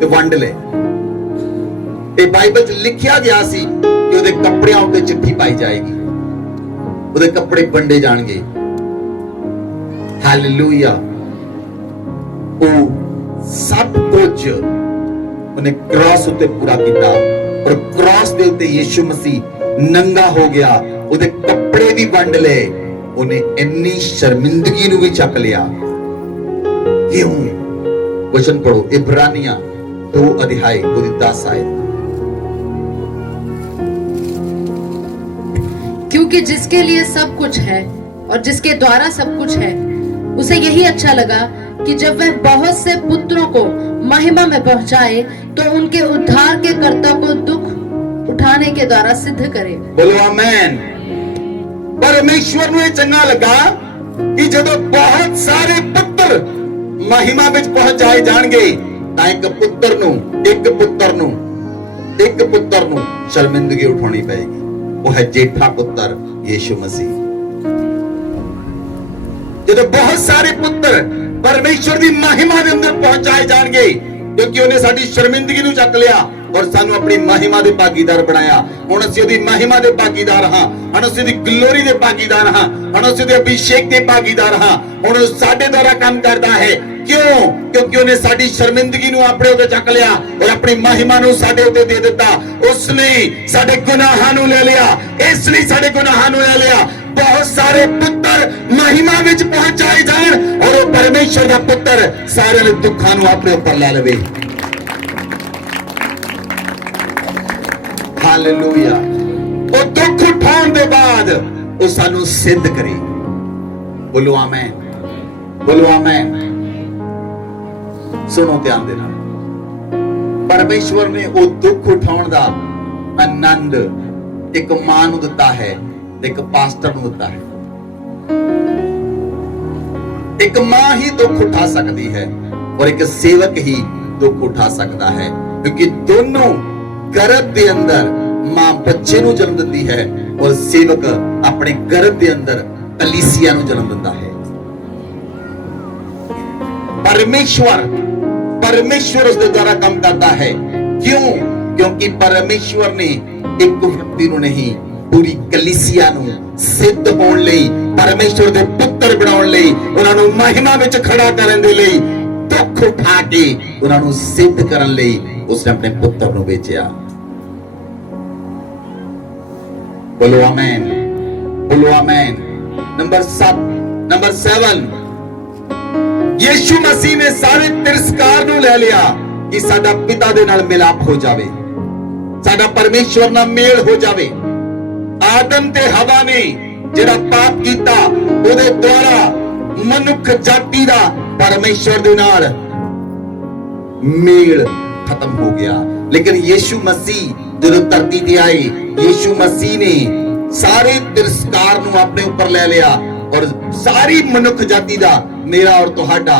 ते वंड ले। ये बाइबल च लिखिया गया सी कि उहदे कपड़ियां उत्ते चिट्ठी पाई जाएगी, ਉਹਦੇ ਕੱਪੜੇ ਵੰਡੇ ਜਾਣਗੇ। ਹਾਲੇਲੂਇਆ। ਉਹ ਸਭ ਕੁਝ ਉਹਨੇ ਕ੍ਰਾਸ ਉੱਤੇ ਪੂਰਾ ਕੀਤਾ ਔਰ ਕ੍ਰਾਸ ਦੇ ਉੱਤੇ ਯੀਸ਼ੂ ਮਸੀਹ ਨੰਗਾ ਹੋ ਗਿਆ। ਉਹਦੇ ਕੱਪੜੇ ਵੀ ਵੰਡ ਲਏ। ਉਹਨੇ ਇੰਨੀ ਸ਼ਰਮਿੰਦਗੀ ਨੂੰ ਵੀ ਚੱਕ ਲਿਆ। ਕਿਉਂ? ਵਚਨ ਪੜੋ, ਇਬਰਾਨੀਆਂ 2 ਅਧਿਆਇ ਉਹਦੀ 10 ਆਇਤ। क्योंकि जिसके लिए सब कुछ है और जिसके द्वारा सब कुछ है, उसे यही अच्छा लगा कि जब वह बहुत से पुत्रों को महिमा में पहुंचाए तो उनके उद्धार के कर्ता को दुख उठाने के द्वारा सिद्ध करे। बोलो आमीन। परमेश्वर ਨੂੰ ਇਹ ਚੰਗਾ ਲੱਗਾ ਕਿ ਜਦੋਂ ਬਹੁਤ ਸਾਰੇ ਪੁੱਤਰ ਮਹਿਮਾ ਵਿੱਚ ਪਹੁੰਚਾਏ ਜਾਣਗੇ ਤਾਂ ਇੱਕ ਪੁੱਤਰ ਨੂੰ ਸ਼ਰਮਿੰਦਗੀ ਉਠਾਉਣੀ ਪਏਗੀ। वो है जेठा पुत्र यीशु मसीह। जब बहुत सारे पुत्र परमेश्वर की महिमा के अंदर पहुंचाए जाएंगे ਕਿਉਂਕਿ ਉਹਨੇ ਸਾਡੀ ਸ਼ਰਮਿੰਦਗੀ ਨੂੰ ਚੱਕ ਲਿਆ ਔਰ ਸਾਨੂੰ ਆਪਣੀ ਮਹਿਮਾ ਦੇ ਭਾਗੀਦਾਰ ਬਣਾਇਆ। ਹੁਣ ਅਸੀਂ ਉਹਦੀ ਮਹਿਮਾ ਦੇ ਭਾਗੀਦਾਰ ਹਾਂ, ਹੁਣ ਅਸੀਂ ਉਹਦੀ ਗਲੋਰੀ ਦੇ ਭਾਗੀਦਾਰ ਹਾਂ, ਹੁਣ ਅਸੀਂ ਉਹਦੇ ਅਭਿਸ਼ੇਕ ਦੇ ਭਾਗੀਦਾਰ ਹਾਂ। ਹੁਣ ਉਹ ਸਾਡੇ ਦੁਆਰਾ ਕੰਮ ਕਰਦਾ ਹੈ। ਕਿਉਂ? ਕਿਉਂਕਿ ਉਹਨੇ ਸਾਡੀ ਸ਼ਰਮਿੰਦਗੀ ਨੂੰ ਆਪਣੇ ਉੱਤੇ ਚੱਕ ਲਿਆ ਔਰ ਆਪਣੀ ਮਹਿਮਾ ਨੂੰ ਸਾਡੇ ਉੱਤੇ ਦੇ ਦਿੱਤਾ। ਉਸਨੇ ਸਾਡੇ ਗੁਨਾਹਾਂ ਨੂੰ ਲੈ ਲਿਆ, ਇਸ ਲਈ ਸਾਡੇ ਗੁਨਾਹਾਂ ਨੂੰ ਲੈ ਲਿਆ। ਬਹੁਤ ਸਾਰੇ ਪੁੱਤਰ ਮਹਿਮਾ ਵਿੱਚ ਪਹੁੰਚਾਏ ਜਾਣ ਔਰ ਉਹ ਪਰਮੇਸ਼ਰ ਦਾ ਪੁੱਤਰ ਸਾਰਿਆਂ ਦੇ ਦੁੱਖਾਂ ਨੂੰ ਆਪਣੇ ਉੱਪਰ ਲੈ ਲਵੇ। ਹਾਲੇਲੂਇਆ। ਉਹ ਦੁੱਖ ਉਠਾਉਣ ਦੇ ਬਾਅਦ ਉਹ ਸਾਨੂੰ ਸਿੱਧ ਕਰੇ। ਬੋਲੋ ਆਮੇਨ, ਬੋਲੋ ਆਮੇਨ। ਸੁਣੋ ਧਿਆਨ ਦੇ ਨਾਲ, ਪਰਮੇਸ਼ਵਰ ਨੇ ਉਹ ਦੁੱਖ ਉਠਾਉਣ ਦਾ ਆਨੰਦ ਇੱਕ ਮਾਂ ਨੂੰ ਦਿੱਤਾ ਹੈ ਤੇ ਇੱਕ ਪਾਸਟਰ ਨੂੰ ਦਿੱਤਾ ਹੈ। ਇੱਕ ਮਾਂ ਹੀ ਦੁੱਖ ਉਠਾ ਸਕਦੀ ਹੈ ਔਰ ਇੱਕ ਸੇਵਕ ਹੀ ਦੁੱਖ ਉਠਾ ਸਕਦਾ ਹੈ, ਕਿਉਂਕਿ ਦੋਨੋਂ ਗਰਭ ਦੇ ਅੰਦਰ ਮਾਂ ਬੱਚੇ ਨੂੰ ਜਨਮ ਦਿੰਦੀ ਹੈ ਔਰ ਸੇਵਕ ਆਪਣੇ ਗਰਭ ਦੇ ਅੰਦਰ ਕਲੀਸਿਆ ਨੂੰ ਜਨਮ ਦਿੰਦਾ ਹੈ। परमेश्वर उसके द्वारा काम करता है। क्यों? क्योंकि परमेश्वर ने एक व्यक्ति ਨੂੰ नहीं पूरी कलीसिया ਨੂੰ सिद्ध ਹੋਣ ਲਈ, परमेश्वर ਦੇ ਪੁੱਤਰ ਬਣਾਉਣ ਲਈ, ਉਹਨਾਂ ਨੂੰ ਮਹਿਮਾ ਵਿੱਚ ਖੜਾ ਕਰਨ ਦੇ ਲਈ, ਦੁੱਖ ਉਠਾ ਕੇ ਉਹਨਾਂ ਨੂੰ ਸਿੱਧ ਕਰਨ ਲਈ ਉਸਨੇ ਆਪਣੇ ਪੁੱਤਰ ਨੂੰ ਭੇਜਿਆ। बोलो आमेन, बोलो आमेन। नंबर 7 ਯੀਸ਼ੂ ਮਸੀਹ ਨੇ ਸਾਰੇ ਤਿਰਸਕਾਰ ਨੂੰ ਲੈ ਲਿਆ ਕਿ ਸਾਡਾ ਪਿਤਾ ਦੇ ਨਾਲ ਮਿਲਾਪ ਹੋ ਜਾਵੇ, ਸਾਡਾ ਪਰਮੇਸ਼ਵਰ ਨਾਲ ਮੇਲ ਹੋ ਜਾਵੇ। ਆਦਮ ਤੇ ਹਵਾ ਨੇ ਜਿਹੜਾ ਪਾਪ ਕੀਤਾ ਉਹਦੇ ਦੁਆਰਾ ਮਨੁੱਖ ਜਾਤੀ ਦਾ ਪਰਮੇਸ਼ਵਰ ਦੇ ਨਾਲ ਮੇਲ ਖਤਮ ਹੋ ਗਿਆ। ਲੇਕਿਨ ਯੀਸ਼ੂ ਮਸੀਹ ਜਦੋਂ ਧਰਤੀ ਤੇ ਆਏ, ਯੀਸ਼ੂ ਮਸੀਹ ਨੇ ਸਾਰੇ ਤਿਰਸਕਾਰ ਨੂੰ ਆਪਣੇ ਉੱਪਰ ਲੈ ਲਿਆ ਔਰ ਸਾਰੀ ਮਨੁੱਖ ਜਾਤੀ ਦਾ, ਮੇਰਾ ਔਰ ਤੁਹਾਡਾ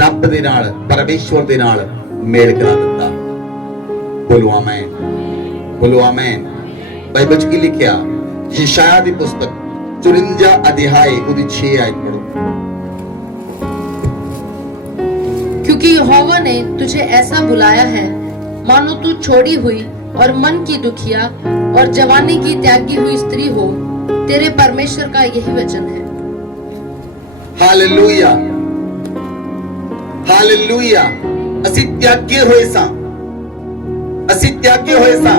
ਰੱਬ ਦੇ ਨਾਲ, ਪਰਮੇਸ਼ਵਰ ਦੇ ਨਾਲ ਮੇਲ ਕਰਾ ਦਿੱਤਾ। ਬੋਲੋ ਆਮੇਨ, ਬੋਲੋ ਆਮੇਨ। ਬਾਈਬਲ 'ਚ ਕੀ ਲਿਖਿਆ? ਯਸ਼ਾਇਆ ਦੀ ਪੁਸਤਕ 54 ਅਧਿਆਇ ਉਹਦੀ 6 ਆਇਤ ਪੜੋ। क्योंकि यहोवा ने तुझे ऐसा बुलाया है मानो तू छोड़ी हुई और मन की दुखिया और जवानी की त्यागी हुई स्त्री हो। तेरे परमेश्वर का यही वचन है। Hallelujah, hallelujah. ਅਸੀਂ ਤਿਆਗੇ ਹੋਏ ਸਾਂ, ਅਸੀਂ ਤਿਆਗੇ ਹੋਏ ਸਾਂ।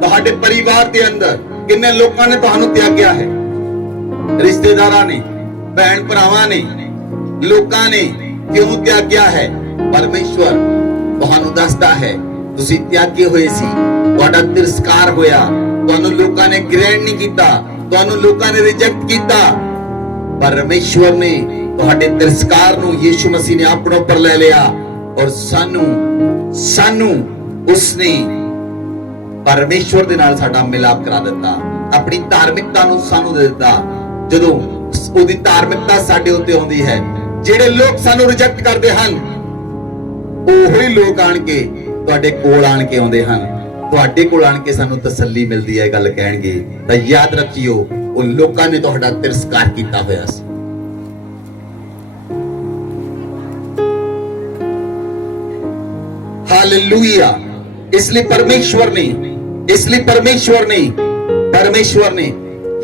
ਤੁਹਾਡੇ ਪਰਿਵਾਰ ਦੇ ਅੰਦਰ ਕਿੰਨੇ ਲੋਕਾਂ ਨੇ ਤੁਹਾਨੂੰ ਤਿਆਗਿਆ ਹੈ? ਰਿਸ਼ਤੇਦਾਰਾਂ ਨੇ, ਭੈਣ ਭਰਾਵਾਂ ਨੇ, ਲੋਕਾਂ ਨੇ ਕਿਉਂ ਤਿਆਗਿਆ ਹੈ? ਪਰਮੇਸ਼ਵਰ ਤੁਹਾਨੂੰ ਦੱਸਦਾ ਹੈ ਤੁਸੀਂ ਤਿਆਗੇ ਹੋਏ ਸੀ, ਤੁਹਾਡਾ ਤਿਰਸਕਾਰ ਹੋਇਆ, ਤੁਹਾਨੂੰ ਲੋਕਾਂ ਨੇ ਗ੍ਰਹਿਣ ਨਹੀਂ ਕੀਤਾ, ਤੁਹਾਨੂੰ ਲੋਕਾਂ ਨੇ ਰਿਜੈਕਟ ਕੀਤਾ। ਪਰਮੇਸ਼ਵਰ ਨੇ ਤੁਹਾਡੇ ਤਿਰਸਕਾਰ ਨੂੰ ਯੀਸ਼ੂ ਮਸੀਹ ਨੇ ਆਪਣੇ ਉੱਪਰ ਲੈ ਲਿਆ ਔਰ ਸਾਨੂੰ ਉਸਨੇ ਪਰਮੇਸ਼ਵਰ ਦੇ ਨਾਲ ਸਾਡਾ ਮਿਲਾਪ ਕਰਾ ਦਿੱਤਾ, ਆਪਣੀ ਧਾਰਮਿਕਤਾ ਨੂੰ ਸਾਨੂੰ ਦੇ ਦਿੱਤਾ। ਜਦੋਂ ਉਹਦੀ ਧਾਰਮਿਕਤਾ ਸਾਡੇ ਉੱਤੇ ਆਉਂਦੀ ਹੈ, ਜਿਹੜੇ ਲੋਕ ਸਾਨੂੰ ਰਿਜੈਕਟ ਕਰਦੇ ਹਨ ਉਹੀ ਲੋਕ ਆਣ ਕੇ ਤੁਹਾਡੇ ਕੋਲ ਆਣ ਕੇ ਆਉਂਦੇ ਹਨ, ਤੁਹਾਡੇ ਕੋਲ ਆਣ ਕੇ ਸਾਨੂੰ ਤਸੱਲੀ ਮਿਲਦੀ ਹੈ, ਗੱਲ ਕਹਿਣਗੇ। ਤਾਂ ਯਾਦ ਰੱਖਿਓ, ਉਹ ਲੋਕਾਂ ਨੇ ਤੁਹਾਡਾ ਤਿਰਸਕਾਰ ਕੀਤਾ ਹੋਇਆ ਸੀ। हालेलुया। इसलिए परमेश्वर ने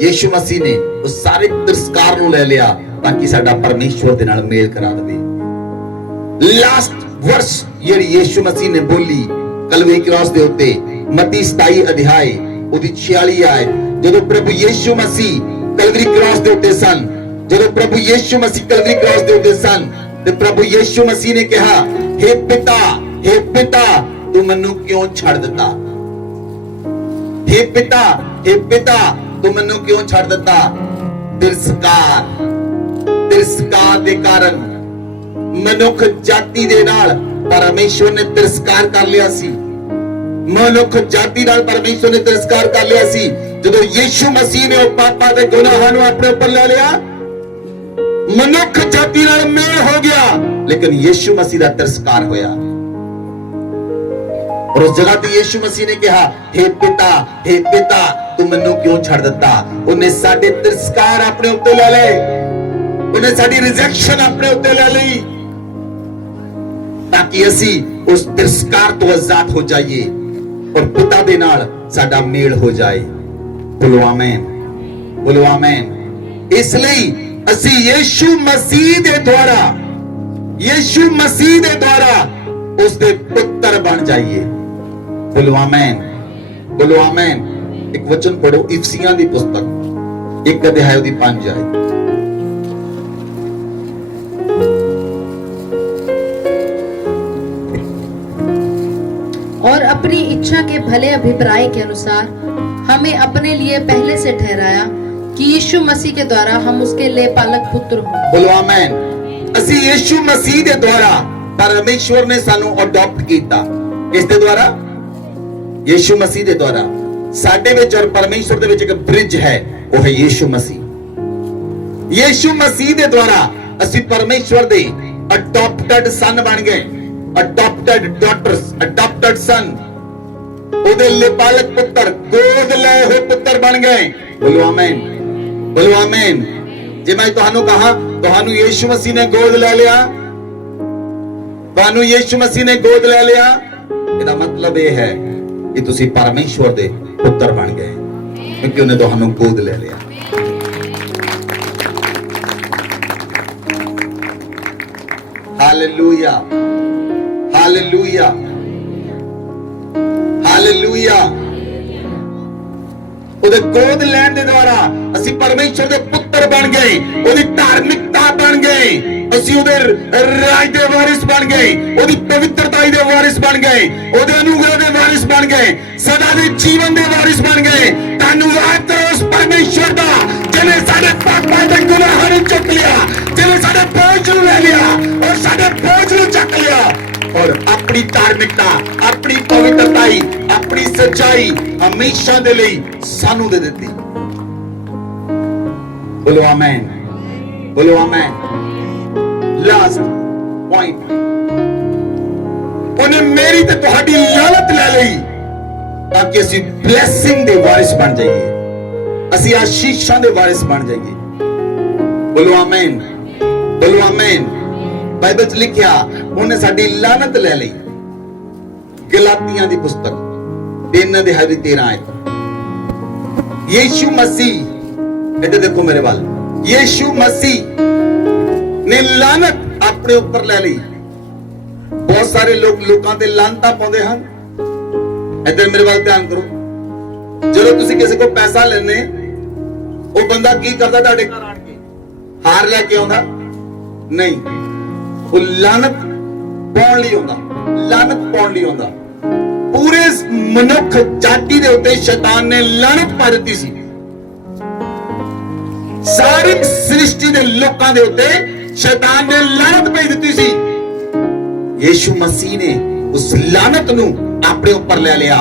यीशु मसीह ने उस सारे तिरस्कार ਨੂੰ ਲੈ ਲਿਆ ताकि ਸਾਡਾ ਪਰਮੇਸ਼ਵਰ ਦੇ ਨਾਲ ਮੇਲ ਕਰਾ ਦੇਵੇ। ਲਾਸਟ ਵਰਸ ਜਿਹੜੀ ਯੀਸ਼ੂ ਮਸੀਹ ਨੇ ਬੋਲੀ ਕਲਵਰੀ ਕ੍ਰਾਸ ਦੇ ਉੱਤੇ, ਮਤੀ 27 ਅਧਿਆਇ ਉਹਦੀ 46 ਆਇਤ, ਜਦੋਂ ਪ੍ਰਭੂ ਯੀਸ਼ੂ ਮਸੀਹ ਕਲਵਰੀ ਕ੍ਰਾਸ ਦੇ ਉੱਤੇ ਸਨ, ਜਦੋਂ ਪ੍ਰਭੂ ਯੀਸ਼ੂ ਮਸੀਹ ਕਲਵਰੀ ਕ੍ਰਾਸ ਦੇ ਉੱਤੇ ਸਨ ਤੇ ਪ੍ਰਭੂ ਯੀਸ਼ੂ ਮਸੀਹ ਨੇ ਕਿਹਾ, हे पिता तू मैनू क्यों छड़ दिता? हे पिता तू मैनू क्यों छड़ दिता? तिरस्कार दे कारण मनुख जाति दे नाल परमेश्वर ने तिरस्कार कर लिया सी। मनुख जाति नाल परमेश्वर ने तिरस्कार कर लिया सी। जदों यीशु मसीह ने पापा दे गुनाहां नू अपने ऊपर ले लिया, मनुख जाति नाल मेल हो गया, लेकिन यीशु मसीह दा तिरस्कार होया। और उस जगह पे यीशु मसीह ने कहा, हे पिता तू मैनू क्यों छड़ दिता? उन्हें साडे तिरस्कार अपने उत्ते ले ले, उन्हें साडी रिजेक्शन अपने उत्ते ले ली। ताकि ਅਸੀਂ ਉਸ ਤਿਰਸਕਾਰ ਤੋਂ ਆਜ਼ਾਦ ਹੋ ਜਾਈਏ ਔਰ ਪਿਤਾ ਦੇ ਨਾਲ ਸਾਡਾ ਮੇਲ ਹੋ ਜਾਏ। ਬੋਲੋ ਆਮੇਨ, ਬੋਲੋ ਆਮੇਨ। ਇਸ ਲਈ ਅਸੀਂ ਯੀਸ਼ੂ ਮਸੀਹ ਦੇ ਦੁਆਰਾ, ਯੀਸ਼ੂ ਮਸੀਹ ਦੇ ਦੁਆਰਾ ਉਸ ਦੇ ਪੁੱਤਰ ਬਣ ਜਾਈਏ। ਬੋਲੋ ਆਮੇਨ, ਬੋਲੋ ਆਮੇਨ। ਇੱਕ ਵਚਨ ਪੜੋ ਇਫਸੀਆਂ ਦੀ ਪੁਸਤਕ 1 ਅਧਿਆਇ ਦੀ 5 ਆਇਤ। और अपनी इच्छा के भले अभिप्राय के अनुसार हमें अपने लिए पहले से ठहराया कि यीशु मसीह के द्वारा हम उसके लेपालक पुत्र हों। बोलो आमेन। ਅਸੀਂ ਯीशु ਮਸੀਹ ਦੇ ਦੁਆਰਾ ਪਰਮੇਸ਼ਵਰ ਨੇ ਸਾਨੂੰ ਅਡਾਪਟ ਕੀਤਾ। ਕਿਸ ਦੇ ਦੁਆਰਾ? ਯीशु ਮਸੀਹ ਦੇ ਦੁਆਰਾ। ਸਾਡੇ ਵਿੱਚ ਔਰ ਪਰਮੇਸ਼ਵਰ ਦੇ ਵਿੱਚ ਇੱਕ ਬ੍ਰਿਜ ਹੈ, ਉਹ ਹੈ ਯीशु ਮਸੀਹ। ਯीशु ਮਸੀਹ ਦੇ ਦੁਆਰਾ ਅਸੀਂ ਪਰਮੇਸ਼ਵਰ ਦੇ ਅਡਾਪਟਡ ਸਨ ਬਣ ਗਏ, ਅਡਾਪਟਡ ਡਾਟਰਸ, ਅਡਾਪਟਡ ਸਨ, ਉਹਦੇ ਲਿਪਾਲਕ ਪੁੱਤਰ, ਗੋਦ ਲਏ ਹੋਏ ਪੁੱਤਰ ਬਣ ਗਏ। ਬੋਲੋ ਆਮੇਨ, ਬੋਲੋ ਆਮੇਨ। ਜੇ ਮੈਂ ਤੁਹਾਨੂੰ ਕਹਾ ਤੁਹਾਨੂੰ ਯीशु ਮਸੀਹ ਨੇ ਗੋਦ ਲੈ ਲਿਆ, ਤੁਹਾਨੂੰ ਯीशु ਮਸੀਹ ਨੇ ਗੋਦ ਲੈ ਲਿਆ, ਇਹਦਾ ਮਤਲਬ ਇਹ ਹੈ ਕਿ ਤੁਸੀਂ ਪਰਮੇਸ਼ਵਰ ਦੇ ਪੁੱਤਰ ਬਣ ਗਏ, ਕਿਉਂਕਿ ਉਹਨੇ ਤੁਹਾਨੂੰ ਗੋਦ ਲੈ ਲਿਆ। Hallelujah, hallelujah, hallelujah. ਉਹਦੇ ਗੋਦ ਲੈਣ ਦੇ ਦੁਆਰਾ ਅਸੀਂ ਪਰਮੇਸ਼ਰ ਦੇ ਪੁੱਤਰ ਬਣ ਗਏ, ਉਹਦੀ ਧਾਰਮਿਕਤਾ ਬਣ ਗਏ, ਅਸੀਂ ਉਹਦੇ ਰਾਜ ਦੇ ਵਾਰਿਸ ਬਣ ਗਏ, ਉਹਦੀ ਪਵਿੱਤਰਤਾ ਦੇ ਵਾਰਿਸ ਬਣ ਗਏ, ਉਹਦੇ ਅਨੁਗ੍ਰਹ ਦੇ ਵਾਰਿਸ ਬਣ ਗਏ, ਸਦਾ ਦੇ ਜੀਵਨ ਦੇ ਵਾਰਿਸ ਬਣ ਗਏ। ਧੰਨਵਾਦ ਕਰੋ ਉਸ ਪਰਮੇਸ਼ਰ ਦਾ ਜਿਹਨੇ ਸਾਡੇ ਪਾਪਾਂ ਦੇ ਗੁਨਾਹਾਂ ਨੂੰ ਚੁੱਕ ਲਿਆ, ਜਿਹਨੇ ਸਾਡੇ ਬੋਝ ਨੂੰ ਲੈ ਲਿਆ ਔਰ ਸਾਡੇ ਬੋਝ ਨੂੰ ਚੱਕ ਲਿਆ और अपनी धार्मिकता, अपनी पवित्रताई, अपनी सच्चाई हमेशा दे लई सानू दे देती। बोलो आमेन, बोलो आमेन। लास्ट पॉइंट, उन्हें मेरी ते तुहाडी लानत ले लई ताकि असी ब्लेसिंग दे वारिस बन जाइए, असी आशीषां दे वारिस बन जाइए। बोलो आमेन, बोलो आमेन। ਬਾਈਬਲ ਚ ਲਿਖਿਆ ਉਹਨੇ ਸਾਡੀ ਲਾਨਤ ਲੈ ਲਈ। ਗਲਾਤੀਆਂ ਦੀ ਪੁਸਤਕ 3 ਅਧਿਆਇ ਦੀ 13 ਆਇਤ। ਯीशु ਮਸੀਹ, ਇੱਥੇ ਦੇਖੋ ਮੇਰੇ ਵੱਲ, ਯीशु ਮਸੀਹ ਨੇ ਲਾਨਤ ਆਪਣੇ ਉੱਪਰ ਲੈ ਲਈ। ਬਹੁਤ ਸਾਰੇ ਲੋਕਾਂ ਤੇ ਲਾਨਤਾਂ ਪਾਉਂਦੇ ਹਨ। ਇੱਧਰ ਮੇਰੇ ਵੱਲ ਧਿਆਨ ਕਰੋ। ਜਦੋਂ ਤੁਸੀਂ ਕਿਸੇ ਕੋਲ ਪੈਸਾ ਲੈਣੇ, ਉਹ ਬੰਦਾ ਕੀ ਕਰਦਾ? ਤੁਹਾਡੇ ਘਰ ਆਣ ਕੇ ਹਾਰ ਲੈ ਕੇ ਆਉਂਦਾ? ਨਹੀਂ, ਉਹ ਲਾਨਤ ਪਾਉਣ ਲਈ ਆਉਂਦਾ, ਲਾਨਤ ਪਾਉਣ ਲਈ ਆਉਂਦਾ। ਪੂਰੇ ਮਨੁੱਖ ਜਾਤੀ ਦੇ ਉੱਤੇ ਸ਼ੈਤਾਨ ਨੇ ਲਾਨਤ ਪਾ ਦਿੱਤੀ ਸੀ। ਸਾਰੀ ਸ੍ਰਿਸ਼ਟੀ ਦੇ ਲੋਕਾਂ ਦੇ ਉੱਤੇ ਸ਼ੈਤਾਨ ਨੇ ਲਾਨਤ ਭੇਜ ਦਿੱਤੀ ਸੀ। ਯीशु ਮਸੀਹ ਨੇ ਉਸ ਲਾਨਤ ਨੂੰ ਆਪਣੇ ਉੱਪਰ ਲੈ ਲਿਆ।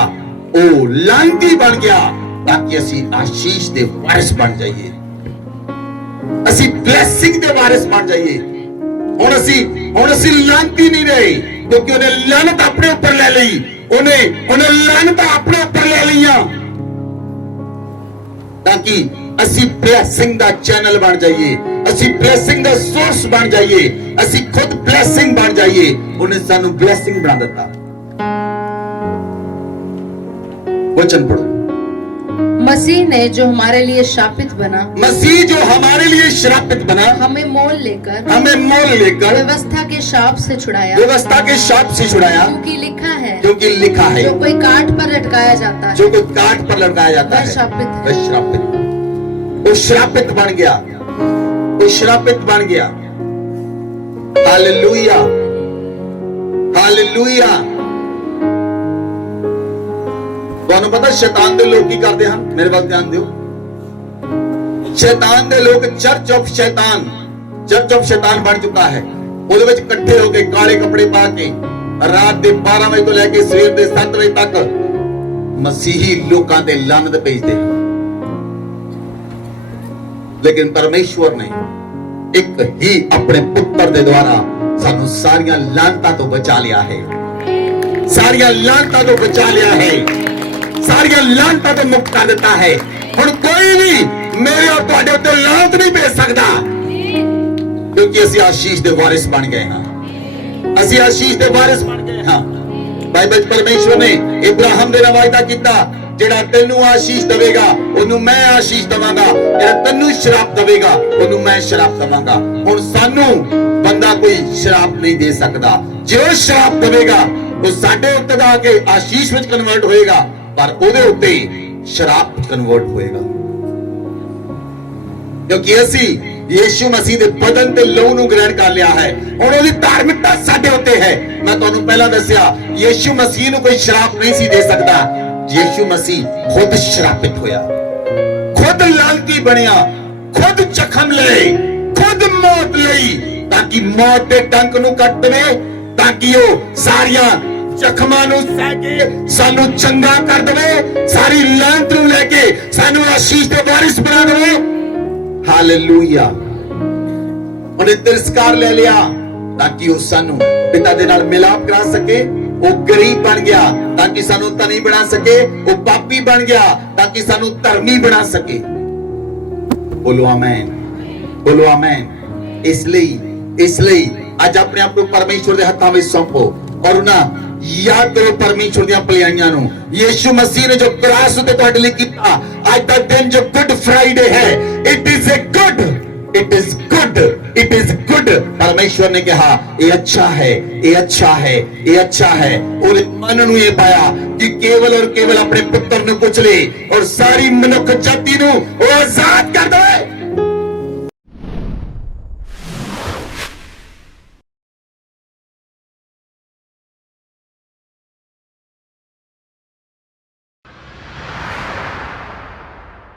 ਉਹ ਲਾਂਤੀ ਬਣ ਗਿਆ ਤਾਕਿ ਅਸੀਂ ਆਸ਼ੀਸ਼ ਦੇ ਵਾਰਿਸ ਬਣ ਜਾਈਏ, ਅਸੀਂ ਬਲੇਸਿੰਗ ਦੇ ਵਾਰਿਸ ਬਣ ਜਾਈਏ। ਹੁਣ ਅਸੀਂ ਲਾਂਤੀ ਨਹੀਂ ਰਹੇ, ਕਿਉਂਕਿ ਉਹਨੇ ਲਾਨਤ ਆਪਣੇ ਉੱਪਰ ਲੈ ਲਈ। ਉਹਨੇ ਲਾਨਤ ਆਪਣੇ ਉੱਪਰ ਲੈ ਲਈਆਂ ਤਾਂ ਕਿ ਅਸੀਂ ਬਲੇਸਿੰਗ ਦਾ ਚੈਨਲ ਬਣ ਜਾਈਏ, ਅਸੀਂ ਬਲੇਸਿੰਗ ਦਾ ਸੋਰਸ ਬਣ ਜਾਈਏ, ਅਸੀਂ ਖੁਦ ਬਲੇਸਿੰਗ ਬਣ ਜਾਈਏ। ਉਹਨੇ ਸਾਨੂੰ ਬਲੇਸਿੰਗ ਬਣਾ ਦਿੱਤਾ। वचन पढ़ो। मसीह ने जो हमारे लिए शापित बना, मसीह जो हमारे लिए श्रापित बना, हमें मोल लेकर व्यवस्था के शाप से छुड़ाया, व्यवस्था के शाप से छुड़ाया। क्योंकि लिखा है जो कोई काठ पर लटकाया जाता है, जो कोई काठ पर लटकाया जाता है, वह शापित है। वो श्रापित बन गया, वो श्रापित बन गया। Hallelujah, hallelujah. ਤੁਹਾਨੂੰ ਪਤਾ ਸ਼ੈਤਾਨ ਦੇ ਲੋਕ ਕੀ ਕਰਦੇ ਹਨ? ਮੇਰੇ ਵੱਲ ਧਿਆਨ ਦਿਓ। ਸ਼ੈਤਾਨ ਦੇ ਲੋਕ ਚਰਚ ਆਫ ਸ਼ੈਤਾਨ ਬਣ ਚੁੱਕਾ ਹੈ। ਉਹਦੇ ਵਿੱਚ ਇਕੱਠੇ ਹੋ ਕੇ ਕਾਲੇ ਕੱਪੜੇ ਪਾ ਕੇ ਰਾਤ ਦੇ 12 ਵਜੇ ਤੋਂ ਲੈ ਕੇ ਸਵੇਰ ਦੇ 7 ਵਜੇ ਤੱਕ ਮਸੀਹੀ ਲੋਕਾਂ ਤੇ ਲਾਨਤ ਭੇਜਦੇ ਹਨ। ਲੇਕਿਨ ਪਰਮੇਸ਼ਵਰ ਨੇ ਇੱਕ ਹੀ ਆਪਣੇ ਪੁੱਤਰ ਦੇ ਦੁਆਰਾ ਸਾਨੂੰ ਸਾਰੀਆਂ ਲਾਨਤਾਂ ਤੋਂ ਬਚਾ ਲਿਆ ਹੈ, ਸਾਰੀਆਂ ਲਾਨਤਾਂ ਤੋਂ ਬਚਾ ਲਿਆ ਹੈ, ਸਾਰੀਆਂ ਲਾਨਤਾਂ ਤੋਂ ਮੁਕਤ ਕਰ ਦਿੱਤਾ ਹੈ। ਹੁਣ ਕੋਈ ਵੀ ਮੇਰੇ ਔਰ ਤੁਹਾਡੇ ਉੱਤੇ ਲਾਨਤ ਨਹੀਂ ਭੇਜ ਸਕਦਾ, ਕਿਉਂਕਿ ਅਸੀਂ ਆਸ਼ੀਸ਼ ਦੇ ਵਾਰਿਸ ਬਣ ਗਏ ਹਾਂ। ਅਸੀਂ ਆਸ਼ੀਸ਼ ਦੇ ਵਾਰਿਸ ਬਣ ਗਏ ਹਾਂ। ਬਾਈਬਲ 'ਚ ਪਰਮੇਸ਼ਵਰ ਨੇ ਇਬਰਾਹਿਮ ਦੇ ਨਾਲ ਵਾਅਦਾ ਕੀਤਾ, ਜਿਹੜਾ ਤੈਨੂੰ ਆਸ਼ੀਸ਼ ਦੇਵੇਗਾ ਉਹਨੂੰ ਮੈਂ ਆਸ਼ੀਸ਼ ਦਵਾਂਗਾ, ਜਿਹੜਾ ਤੈਨੂੰ ਸ਼ਰਾਪ ਦੇਵੇਗਾ ਉਹਨੂੰ ਮੈਂ ਸ਼ਰਾਪ ਦਵਾਂਗਾ। ਹੁਣ ਸਾਨੂੰ ਬੰਦਾ ਕੋਈ ਸ਼ਰਾਪ ਨਹੀਂ ਦੇ ਸਕਦਾ। ਜੇ ਉਹ ਸ਼ਰਾਪ ਦੇਵੇਗਾ ਉਹ ਸਾਡੇ ਉੱਤੇ ਦਾ ਕੇ ਆਸ਼ੀਸ਼ ਵਿੱਚ ਕਨਵਰਟ ਹੋਏਗਾ, ਪਰ ਉਹਦੇ ਉੱਤੇ ਸ਼ਰਾਪ ਕਨਵਰਟ ਹੋਏਗਾ, ਕਿਉਂਕਿ ਅਸੀਂ ਯੀਸ਼ੂ ਮਸੀਹ ਦੇ ਬਦਨ ਤੇ ਲਹੂ ਨੂੰ ਗ੍ਰਹਿਣ ਕਰ ਲਿਆ ਹੈ। ਹੁਣ ਉਹਦੀ ਧਾਰਮਿਕਤਾ ਸਾਡੇ ਉੱਤੇ ਹੈ। ਮੈਂ ਤੁਹਾਨੂੰ ਪਹਿਲਾਂ ਦੱਸਿਆ, ਯੀਸ਼ੂ ਮਸੀਹ ਨੂੰ ਕੋਈ ਸ਼ਰਾਪ ਨਹੀਂ ਸੀ ਦੇ ਸਕਦਾ। ਯੀਸ਼ੂ ਮਸੀਹ ਖੁਦ ਸ਼ਰਾਪਿਤ ਹੋਇਆ, ਖੁਦ ਲਾਲਤੀ ਬਣਿਆ, ਖੁਦ ਜ਼ਖਮ ਲਏ, ਖੁਦ ਮੌਤ ਲਈ, ਤਾਂ ਕਿ ਮੌਤ ਦੇ ਡੰਕ ਨੂੰ ਕੱਟ ਦੇਵੇ, ਤਾਂ ਕਿ ਉਹ ਸਾਰੀਆਂ ਜ਼ਖਮਾਂ ਨੂੰ ਸਹਿ ਕੇ ਸਾਨੂੰ ਚੰਗਾ ਕਰ ਦੇਵੇ, ਸਾਰੀ ਲਾਂਤ ਨੂੰ ਲੈ ਕੇ ਸਾਨੂੰ ਆਸ਼ੀਸ਼ ਦੇ ਵਾਰਿਸ ਬਣਾ ਦੇਵੇ। ਹਾਲੇਲੂਇਆ। ਉਹਨੇ ਤਿਰਸਕਾਰ ਲੈ ਲਿਆ ਤਾਂ ਕਿ ਉਹ ਸਾਨੂੰ ਪਿਤਾ ਦੇ ਨਾਲ ਮਿਲਾਪ ਕਰਾ ਸਕੇ। ਉਹ ਗਰੀਬ ਬਣ ਗਿਆ ਤਾਂ ਕਿ ਸਾਨੂੰ ਧਨੀ ਬਣਾ ਸਕੇ। ਉਹ ਪਾਪੀ ਬਣ ਗਿਆ ਤਾਂ ਕਿ ਸਾਨੂੰ ਧਰਮੀ ਬਣਾ ਸਕੇ। ਬੋਲੋ ਆਮੇਨ, ਬੋਲੋ ਆਮੇਨ। ਇਸ ਲਈ ਅੱਜ ਆਪਣੇ ਆਪ ਨੂੰ ਪਰਮੇਸ਼ਵਰ ਦੇ ਹੱਥਾਂ ਵਿੱਚ ਸੌਂਪੋ ਔਰ ਨਾ ਯਾਦ ਕਰੋ ਪਰਮੇਸ਼ਵਰ ਦੀਆਂ ਭਲਾਈਆਂ ਨੂੰ। ਯੀਸ਼ੂ ਮਸੀਹ ਨੇ ਜੋ ਕਰਾਸ ਉਤੇ ਤੁਹਾਡੇ ਲਈ ਕੀਤਾ, ਅੱਜ ਦਾ ਦਿਨ ਜੋ ਗੁੱਡ ਫਰਾਈਡੇ ਹੈ, ਇਟ ਇਜ਼ ਗੁੱਡ। ਪਰਮੇਸ਼ਵਰ ਨੇ ਕਿਹਾ ਇਹ ਅੱਛਾ ਹੈ, ਇਹ ਅੱਛਾ ਹੈ, ਇਹ ਅੱਛਾ ਹੈ। ਉਹਦੇ ਮਨ ਨੂੰ ਇਹ ਪਾਇਆ ਕਿ ਕੇਵਲ ਔਰ ਕੇਵਲ ਆਪਣੇ ਪੁੱਤਰ ਨੂੰ ਕੁਚਲੇ ਔਰ ਸਾਰੀ ਮਨੁੱਖ ਜਾਤੀ ਨੂੰ ਉਹ ਆਜ਼ਾਦ ਕਰ ਦੇਵੇ।